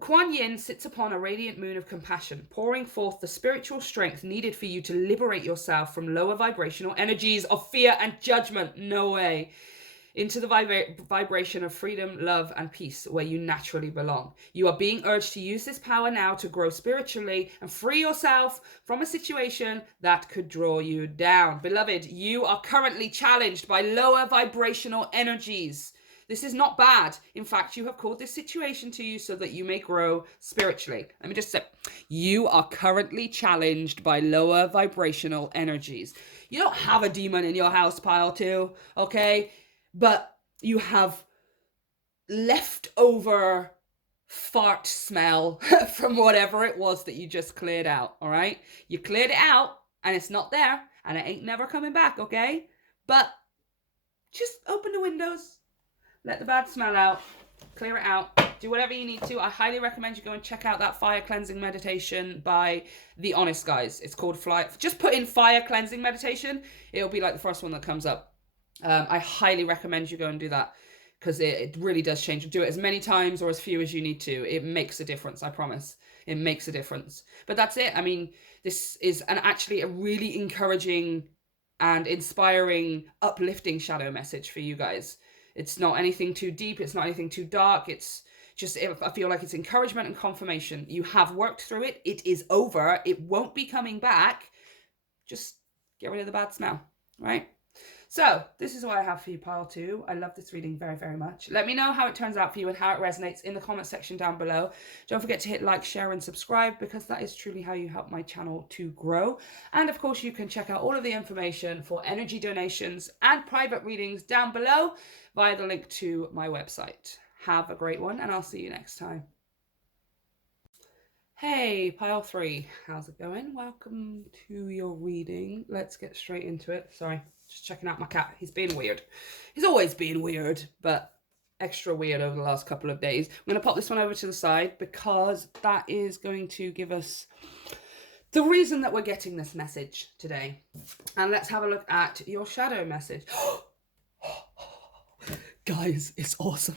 Kuan Yin sits upon a radiant moon of compassion, pouring forth the spiritual strength needed for you to liberate yourself from lower vibrational energies of fear and judgment. No way. into the vibration of freedom, love, and peace where you naturally belong. You are being urged to use this power now to grow spiritually and free yourself from a situation that could draw you down. Beloved, you are currently challenged by lower vibrational energies. This is not bad. In fact, you have called this situation to you so that you may grow spiritually. Let me just say, you are currently challenged by lower vibrational energies. You don't have a demon in your house, pile 2, okay? But you have leftover fart smell from whatever it was that you just cleared out, all right? You cleared it out and it's not there and it ain't never coming back, okay? But just open the windows, let the bad smell out, clear it out, do whatever you need to. I highly recommend you go and check out that fire cleansing meditation by The Honest Guys. It's called just put in fire cleansing meditation. It'll be like the first one that comes up. I highly recommend you go and do that because it really does change. Do it as many times or as few as you need to. It makes a difference, I promise. It makes a difference. But that's it. I mean, this is actually a really encouraging and inspiring, uplifting shadow message for you guys. It's not anything too deep. It's not anything too dark. It's just, I feel like it's encouragement and confirmation. You have worked through it. It is over. It won't be coming back. Just get rid of the bad smell, right? So this is what I have for you, pile 2. I love this reading very, very much. Let me know how it turns out for you and how it resonates in the comment section down below. Don't forget to hit like, share, and subscribe because that is truly how you help my channel to grow. And of course, you can check out all of the information for energy donations and private readings down below via the link to my website. Have a great one, and I'll see you next time. Hey, pile 3, how's it going? Welcome to your reading. Let's get straight into it. Sorry. Just checking out my cat. He's being weird. He's always been weird, but extra weird over the last couple of days. I'm going to pop this one over to the side because that is going to give us the reason that we're getting this message today. And let's have a look at your shadow message. Guys, it's awesome.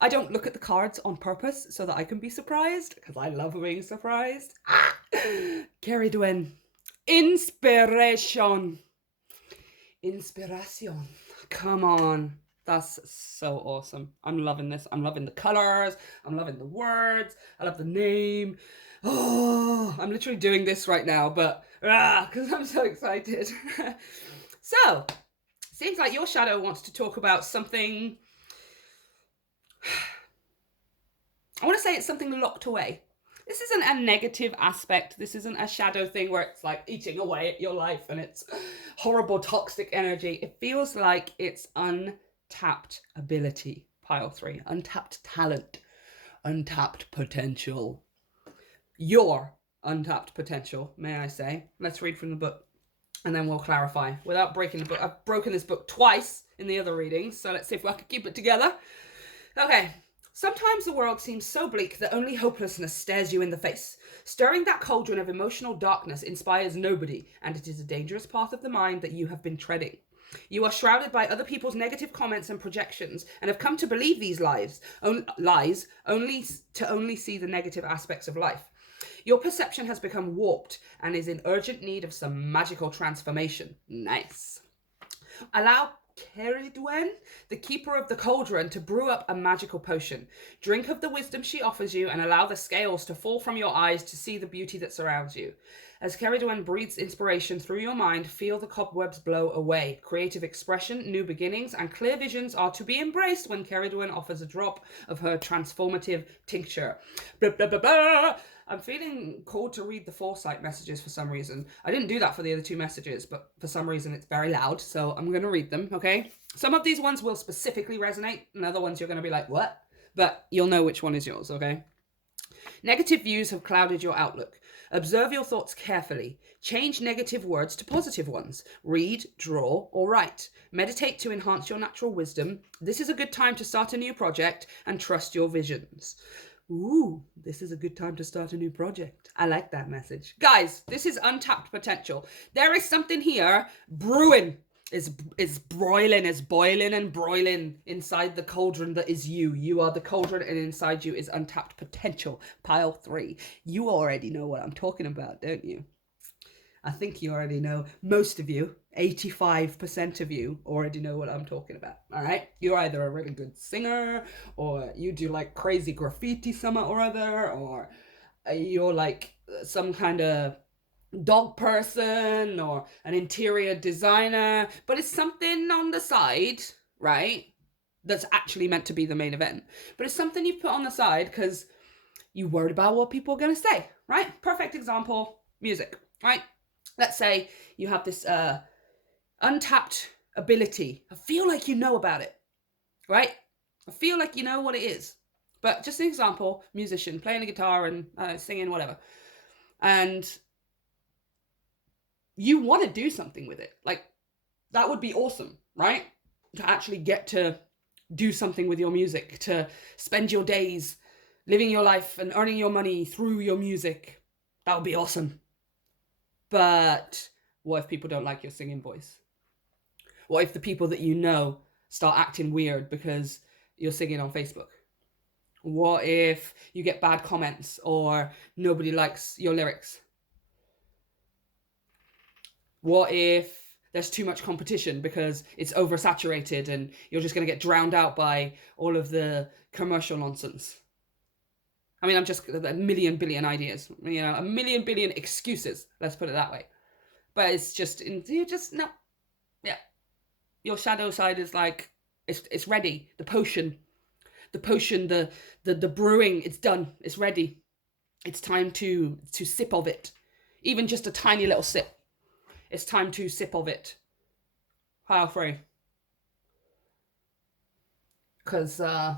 I don't look at the cards on purpose so that I can be surprised because I love being surprised. Carrie Dwayne. Inspiration. Inspiration. Come on. That's so awesome. I'm loving this. I'm loving the colors. I'm loving the words. I love the name. Oh, I'm literally doing this right now, but because I'm so excited. So, seems like your shadow wants to talk about something. I want to say it's something locked away. This isn't a negative aspect. This isn't a shadow thing where it's like eating away at your life and it's horrible toxic energy. It feels like it's untapped ability, pile 3. Untapped talent, untapped potential. Your untapped potential, may I say. Let's read from the book and then we'll clarify without breaking the book. I've broken this book twice in the other readings, so let's see if I can keep it together. Okay. Sometimes the world seems so bleak that only hopelessness stares you in the face. Stirring that cauldron of emotional darkness inspires nobody, and it is a dangerous path of the mind that you have been treading. You are shrouded by other people's negative comments and projections, and have come to believe these lies only to see the negative aspects of life. Your perception has become warped and is in urgent need of some magical transformation. Nice. Allow Keridwen, the keeper of the cauldron, to brew up a magical potion. Drink of the wisdom she offers you and allow the scales to fall from your eyes to see the beauty that surrounds you. As Keridwen breathes inspiration through your mind, feel the cobwebs blow away. Creative expression, new beginnings, and clear visions are to be embraced when Keridwen offers a drop of her transformative tincture. Blah, blah, blah, blah. I'm feeling called to read the foresight messages for some reason. I didn't do that for the other 2 messages, but for some reason it's very loud, so I'm going to read them, okay? Some of these ones will specifically resonate, and other ones you're going to be like, what? But you'll know which one is yours, okay? Negative views have clouded your outlook. Observe your thoughts carefully. Change negative words to positive ones. Read, draw, or write. Meditate to enhance your natural wisdom. This is a good time to start a new project and trust your visions. Ooh, this is a good time to start a new project. I like that message. Guys, this is untapped potential. There is something here brewing. Is broiling, is boiling and broiling inside the cauldron that is you. You are the cauldron and inside you is untapped potential. Pile 3. You already know what I'm talking about, don't you? I think you already know. Most of you, 85% of you already know what I'm talking about. All right, you're either a really good singer, or you do like crazy graffiti something or other, or you're like some kind of dog person or an interior designer, but it's something on the side, right, that's actually meant to be the main event. But it's something you put on the side because you worried about what people are going to say, right? Perfect example, music, right? Let's say you have this untapped ability. I feel like you know about it, right? I feel like you know what it is. But just an example, musician, playing a guitar and singing, whatever. And you want to do something with it. Like, that would be awesome, right? To actually get to do something with your music, to spend your days living your life and earning your money through your music. That would be awesome. But what if people don't like your singing voice? What if the people that you know start acting weird because you're singing on Facebook? What if you get bad comments or nobody likes your lyrics? What if there's too much competition because it's oversaturated and you're just going to get drowned out by all of the commercial nonsense? I mean, I'm just a million billion ideas, you know, a million billion excuses. Let's put it that way. But it's just, you just, no. Yeah. Your shadow side is like, it's ready. The potion, the brewing, it's done. It's ready. It's time to sip of it. Even just a tiny little sip. It's time to sip of it. How free? Because I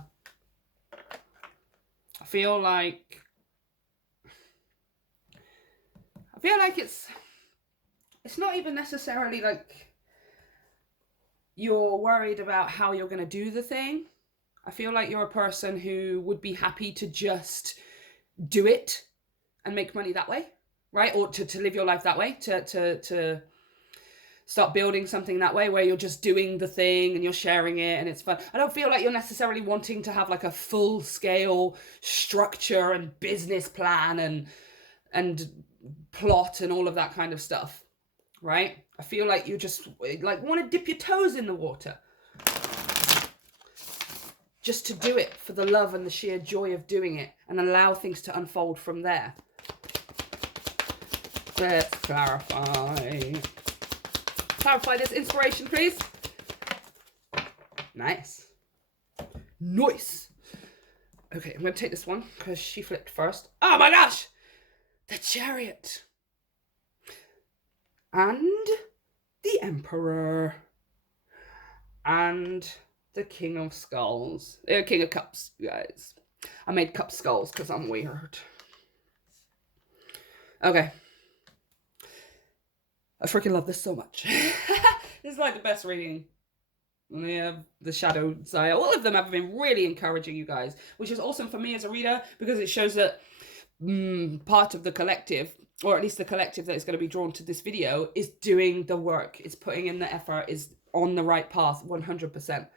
feel like it's not even necessarily like you're worried about how you're going to do the thing. I feel like you're a person who would be happy to just do it and make money that way, right? Or to live your life that way, to start building something that way where you're just doing the thing and you're sharing it and it's fun. I don't feel like you're necessarily wanting to have like a full scale structure and business plan and plot and all of that kind of stuff, right? I feel like you just like want to dip your toes in the water. Just to do it for the love and the sheer joy of doing it and allow things to unfold from there. Let's clarify. Clarify this inspiration, please. Nice. Nice. Okay, I'm going to take this one because she flipped first. Oh my gosh! The Chariot. And the Emperor. And the King of Skulls. King of Cups, guys. I made cup skulls because I'm weird. Okay. I freaking love this so much. This is like the best reading. Yeah, the shadow side. All of them have been really encouraging, you guys, which is awesome for me as a reader because it shows that part of the collective, or at least the collective that is going to be drawn to this video, is doing the work, is putting in the effort, is on the right path 100%.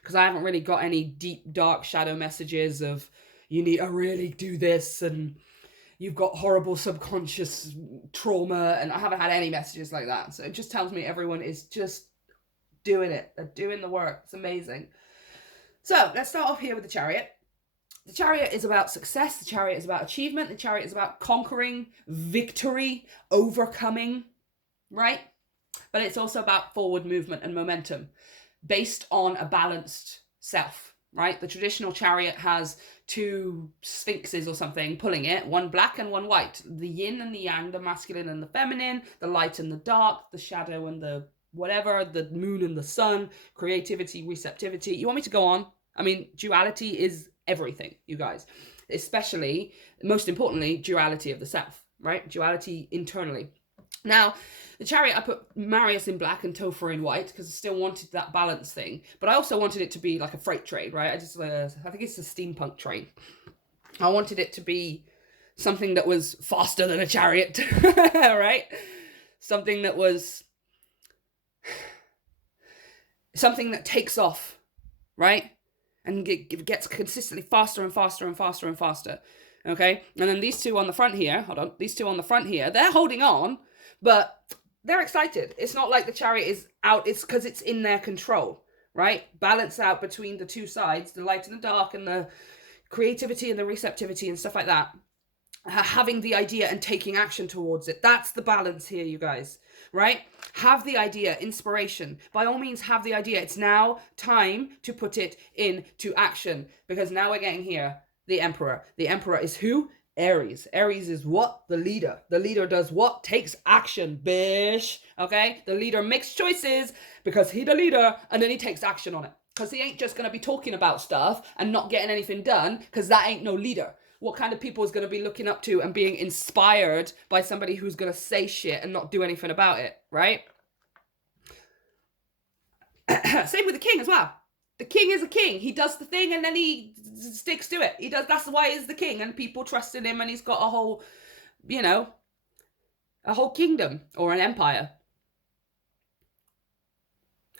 Because I haven't really got any deep, dark shadow messages of you need to really do this and you've got horrible subconscious trauma, and I haven't had any messages like that. So it just tells me everyone is just doing it. They're doing the work. It's amazing. So let's start off here with the Chariot. The Chariot is about success. The Chariot is about achievement. The Chariot is about conquering, victory, overcoming, right? But it's also about forward movement and momentum based on a balanced self, right? The traditional Chariot has two sphinxes or something pulling it, one black and one white, the yin and the yang, the masculine and the feminine, the light and the dark, the shadow and the whatever, the moon and the sun, creativity, receptivity. You want me to go on? I mean, duality is everything, you guys, especially, most importantly, duality of the self, right? Duality internally. Now, the Chariot, I put Marius in black and Topher in white because I still wanted that balance thing. But I also wanted it to be like a freight train, right? I think it's a steampunk train. I wanted it to be something that was faster than a chariot, right? Something that was... something that takes off, right? And gets consistently faster and faster and faster and faster, okay? And then these two on the front here, these two on the front here, they're holding on, but they're excited. It's not like the chariot is out. It's because it's in their control, right? Balance out between the two sides, the light and the dark, and the creativity and the receptivity and stuff like that. Having the idea and taking action towards it. That's the balance here, you guys, right? Have the idea, inspiration. By all means, have the idea. It's now time to put it into action, because now we're getting here. The Emperor. The Emperor is who? Aries. Aries is what? The leader. The leader does what? Takes action, bish. Okay? The leader makes choices because he the leader, and then he takes action on it. Because he ain't just going to be talking about stuff and not getting anything done, because that ain't no leader. What kind of people is going to be looking up to and being inspired by somebody who's going to say shit and not do anything about it, right? Same with the king as well. The king is a king. He does the thing and then he sticks to it. He does. That's why he's the king, and people trust in him, and he's got a whole, you know, a whole kingdom or an empire.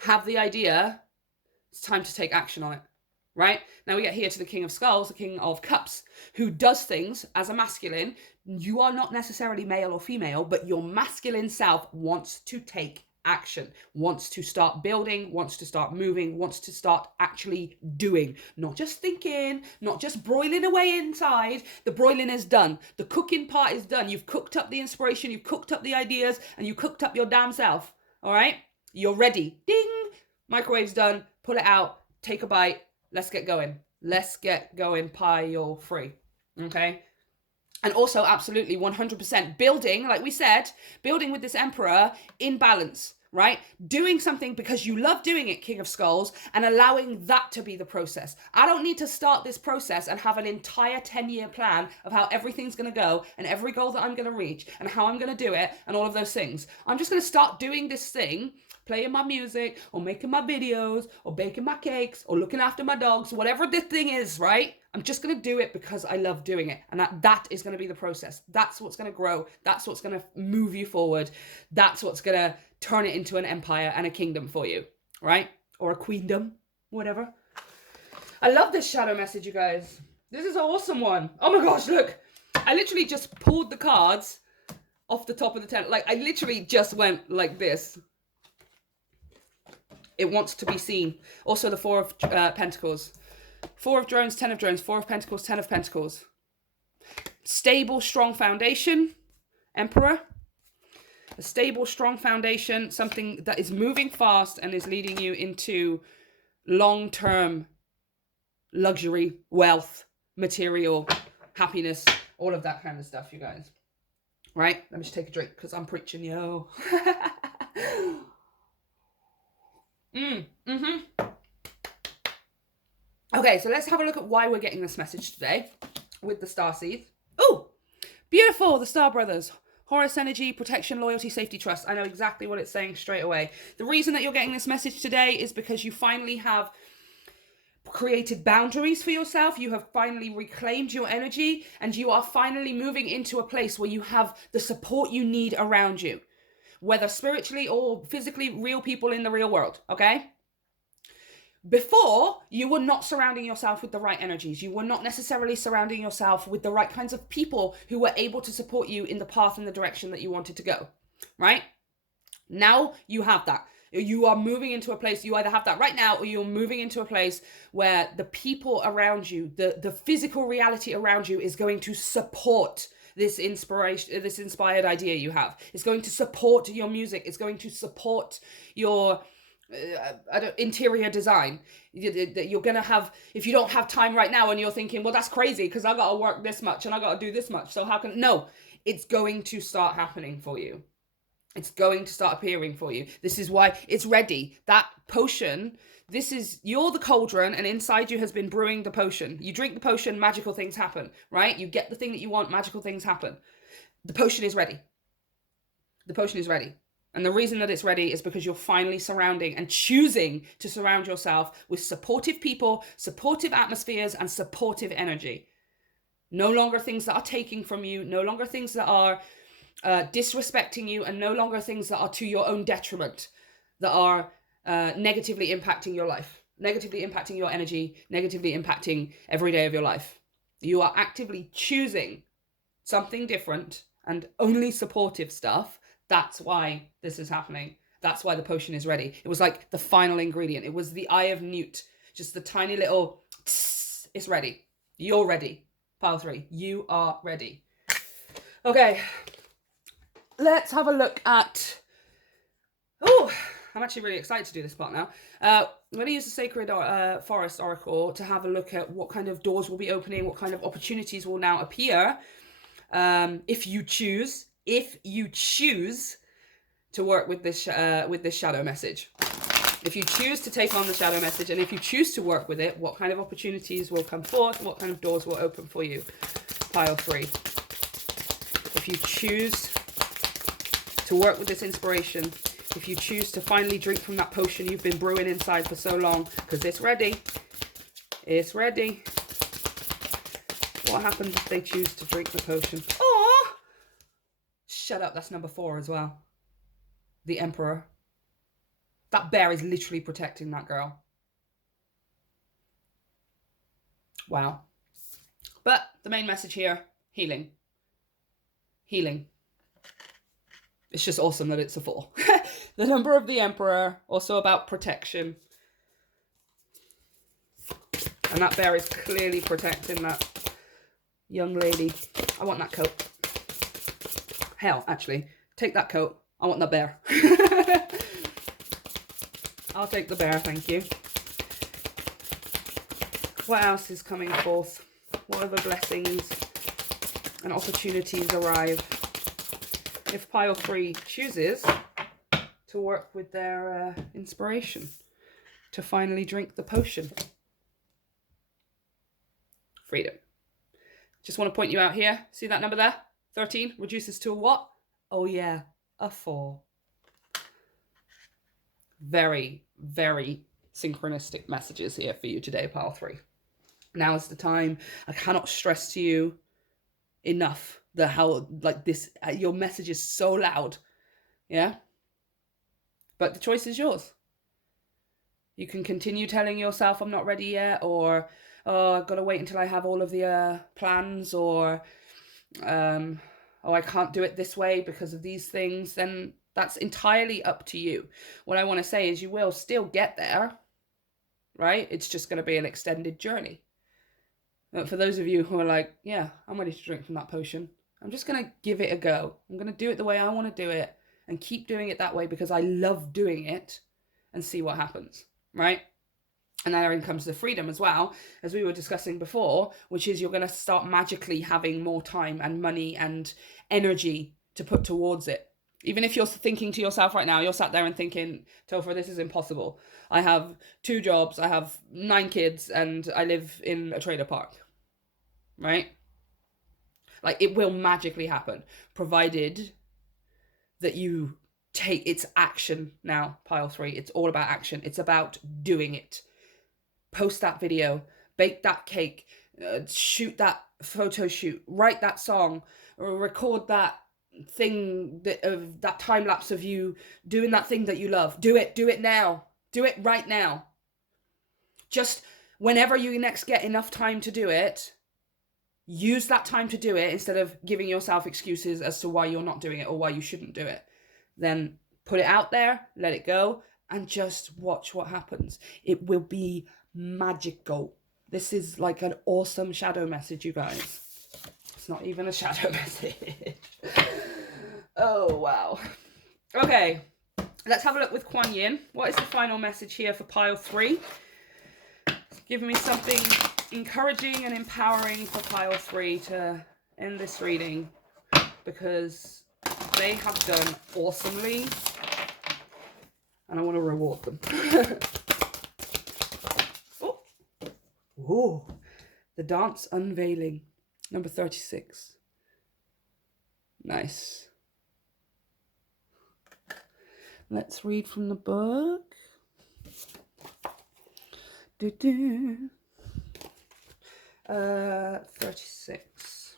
Have the idea. It's time to take action on it. Right? Now we get here to the King of Skulls, the King of Cups, who does things as a masculine. You are not necessarily male or female, but your masculine self wants to take action, wants to start building, wants to start moving, wants to start actually doing, not just thinking, not just broiling away inside. The broiling is done. The cooking part is done. You've cooked up the inspiration, you've cooked up the ideas, and you cooked up your damn self. All right? You're ready. Ding! Microwave's done. Pull it out. Take a bite. Let's get going. Let's get going. Pie, you're free. Okay? And also, absolutely, 100% building, like we said, building with this Emperor in balance, right? Doing something because you love doing it, King of Skulls, and allowing that to be the process. I don't need to start this process and have an entire 10-year plan of how everything's going to go and every goal that I'm going to reach and how I'm going to do it and all of those things. I'm just going to start doing this thing, playing my music or making my videos or baking my cakes or looking after my dogs, whatever the thing is, right? I'm just going to do it because I love doing it. And that is going to be the process. That's what's going to grow. That's what's going to move you forward. That's what's going to turn it into an empire and a kingdom for you, right? Or a queendom, whatever. I love this shadow message, you guys. This is an awesome one. Oh my gosh, look. I literally just pulled the cards off the top of the tent. Like, I literally just went like this. It wants to be seen. Also, the Four of Pentacles. Four of Drones, 10 of Drones, 4 of Pentacles, 10 of Pentacles. Stable, strong foundation, Emperor. A stable, strong foundation, something that is moving fast and is leading you into long-term luxury, wealth, material, happiness, all of that kind of stuff, you guys. Right? Let me just take a drink because I'm preaching, yo. Okay, so let's have a look at why we're getting this message today with the starseeds. Oh, beautiful, the Star Brothers. Horus energy, protection, loyalty, safety, trust. I know exactly what it's saying straight away. The reason that you're getting this message today is because you finally have created boundaries for yourself. You have finally reclaimed your energy, and you are finally moving into a place where you have the support you need around you, whether spiritually or physically, real people in the real world, okay? Before, you were not surrounding yourself with the right energies. You were not necessarily surrounding yourself with the right kinds of people who were able to support you in the path and the direction that you wanted to go, right? Now you have that. You are moving into a place, you either have that right now, or you're moving into a place where the people around you, the physical reality around you is going to support this inspiration, this inspired idea you have. It's going to support your music. It's going to support your interior design. You're gonna have, if you don't have time right now and you're thinking, well, that's crazy because I gotta work this much and I gotta do this much, so how can, no, it's going to start happening for you. It's going to start appearing for you. This is why it's ready. That potion, this is, you're the cauldron, and inside you has been brewing the potion. You drink the potion, magical things happen, right? You get the thing that you want, magical things happen. The potion is ready. The potion is ready. And the reason that it's ready is because you're finally surrounding and choosing to surround yourself with supportive people, supportive atmospheres, and supportive energy. No longer things that are taking from you, no longer things that are disrespecting you, and no longer things that are to your own detriment, that are negatively impacting your life, negatively impacting your energy, negatively impacting every day of your life. You are actively choosing something different and only supportive stuff. That's why this is happening. That's why the potion is ready. It was like the final ingredient. It was the eye of Newt. Just the tiny little tss, it's ready. You're ready. Pile 3. You are ready. Okay. Let's have a look at... Oh, I'm actually really excited to do this part now. I'm going to use the Sacred Forest Oracle to have a look at what kind of doors will be opening, what kind of opportunities will now appear. If you choose to work with this shadow message. If you choose to take on the shadow message, and if you choose to work with it, what kind of opportunities will come forth, what kind of doors will open for you? Pile 3. If you choose to work with this inspiration, if you choose to finally drink from that potion you've been brewing inside for so long, because it's ready. It's ready. What happens if they choose to drink the potion? Oh! Shut up, that's number 4 as well. The Emperor. That bear is literally protecting that girl. Wow. But the main message here, healing. Healing. It's just awesome that it's a 4. The number of the Emperor, also about protection. And that bear is clearly protecting that young lady. I want that coat. Hell, actually, take that coat. I want the bear. I'll take the bear, thank you. What else is coming forth? What other blessings and opportunities arrive? If pile 3 chooses to work with their inspiration, to finally drink the potion. Freedom. Just want to point you out here. See that number there? 13 reduces to a what? Oh yeah, a 4. Very, very synchronistic messages here for you today, pile 3. Now is the time. I cannot stress to you enough your message is so loud. Yeah? But the choice is yours. You can continue telling yourself I'm not ready yet, or oh, I've got to wait until I have all of the plans, or oh, I can't do it this way because of these things. Then that's entirely up to you. What I want to say is you will still get there, right? It's just going to be an extended journey. But for those of you who are like, yeah, I'm ready to drink from that potion, I'm just going to give it a go. I'm going to do it the way I want to do it and keep doing it that way because I love doing it, and see what happens, right? And therein comes the freedom as well, as we were discussing before, which is you're going to start magically having more time and money and energy to put towards it. Even if you're thinking to yourself right now, you're sat there and thinking, Topher, this is impossible. I have 2 jobs, I have 9 kids, and I live in a trailer park, right? Like, it will magically happen, provided that you take its action now, pile 3. It's all about action. It's about doing it. Post that video, bake that cake, shoot that photo shoot, write that song, or record that thing, that time lapse of you doing that thing that you love. Do it now. Do it right now. Just whenever you next get enough time to do it, use that time to do it instead of giving yourself excuses as to why you're not doing it or why you shouldn't do it. Then put it out there, let it go, and just watch what happens. It will be magical. This is like an awesome shadow message, you guys. It's not even a shadow message. Oh, wow. Okay, let's have a look with Kuan Yin. What is the final message here for pile 3? It's giving me something encouraging and empowering for pile 3 to end this reading, because they have done awesomely and I want to reward them. Oh. Ooh. The Dance Unveiling, number 36. Nice. Let's read from the book. 36.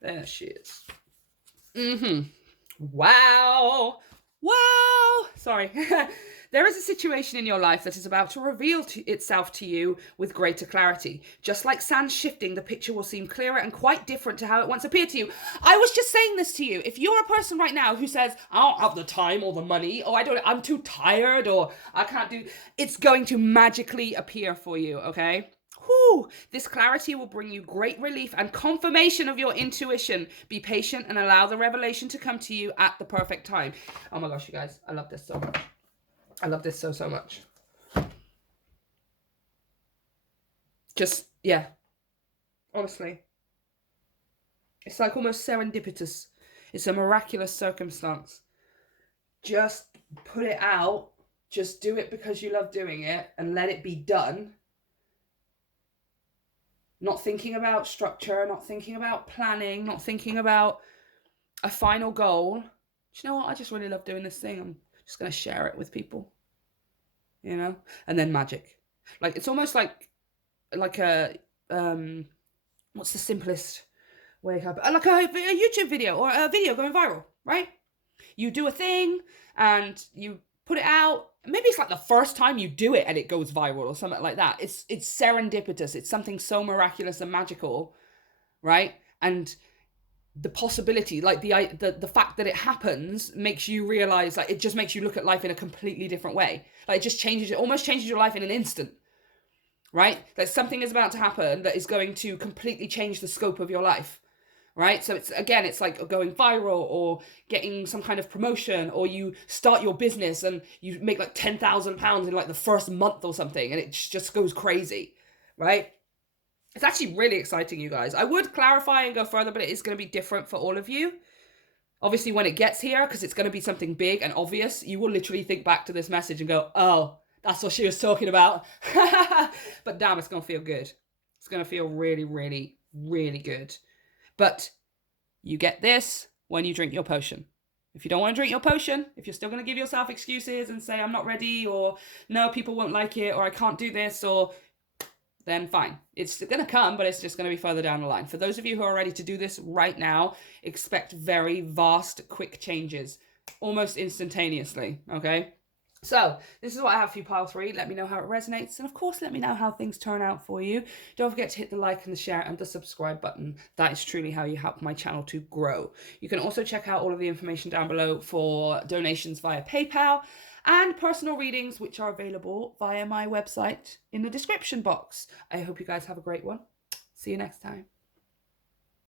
There she is. Wow. Wow. Sorry. There is a situation in your life that is about to reveal itself to you with greater clarity. Just like sand shifting, the picture will seem clearer and quite different to how it once appeared to you. I was just saying this to you. If you're a person right now who says, I don't have the time or the money, or I'm too tired, or I can't do, it's going to magically appear for you, okay? Whew. This clarity will bring you great relief and confirmation of your intuition. Be patient and allow the revelation to come to you at the perfect time. Oh my gosh, you guys, I love this so much. I love this so much. Just, yeah. Honestly. It's like almost serendipitous. It's a miraculous circumstance. Just put it out. Just do it because you love doing it and let it be done. Not thinking about structure, not thinking about planning, not thinking about a final goal. Do you know what? I just really love doing this thing. I'm just going to share it with people, you know? And then magic. Like, it's almost like a, what's the simplest way of, like a YouTube video or a video going viral, right? You do a thing and you put it out. Maybe it's like the first time you do it and it goes viral or something like that. It's serendipitous. It's something so miraculous and magical, right? And the possibility, like the fact that it happens makes you realize, like, it just makes you look at life in a completely different way. Like, it just changes, it almost changes your life in an instant, right? Like, something is about to happen that is going to completely change the scope of your life. Right? So it's like going viral or getting some kind of promotion, or you start your business and you make like £10,000 in like the first month or something, and it just goes crazy, right? It's actually really exciting, you guys. I would clarify and go further, but it is going to be different for all of you. Obviously, when it gets here, because it's going to be something big and obvious, you will literally think back to this message and go, oh, that's what she was talking about. But damn, it's going to feel good. It's going to feel really, really, really good. But you get this when you drink your potion. If you don't want to drink your potion, if you're still going to give yourself excuses and say, I'm not ready, or no, people won't like it, or I can't do this, or then fine. It's going to come, but it's just going to be further down the line. For those of you who are ready to do this right now, expect very vast, quick changes, almost instantaneously, okay? So, this is what I have for you, pile 3. Let me know how it resonates. And of course, let me know how things turn out for you. Don't forget to hit the like and the share and the subscribe button. That is truly how you help my channel to grow. You can also check out all of the information down below for donations via PayPal and personal readings, which are available via my website in the description box. I hope you guys have a great one. See you next time.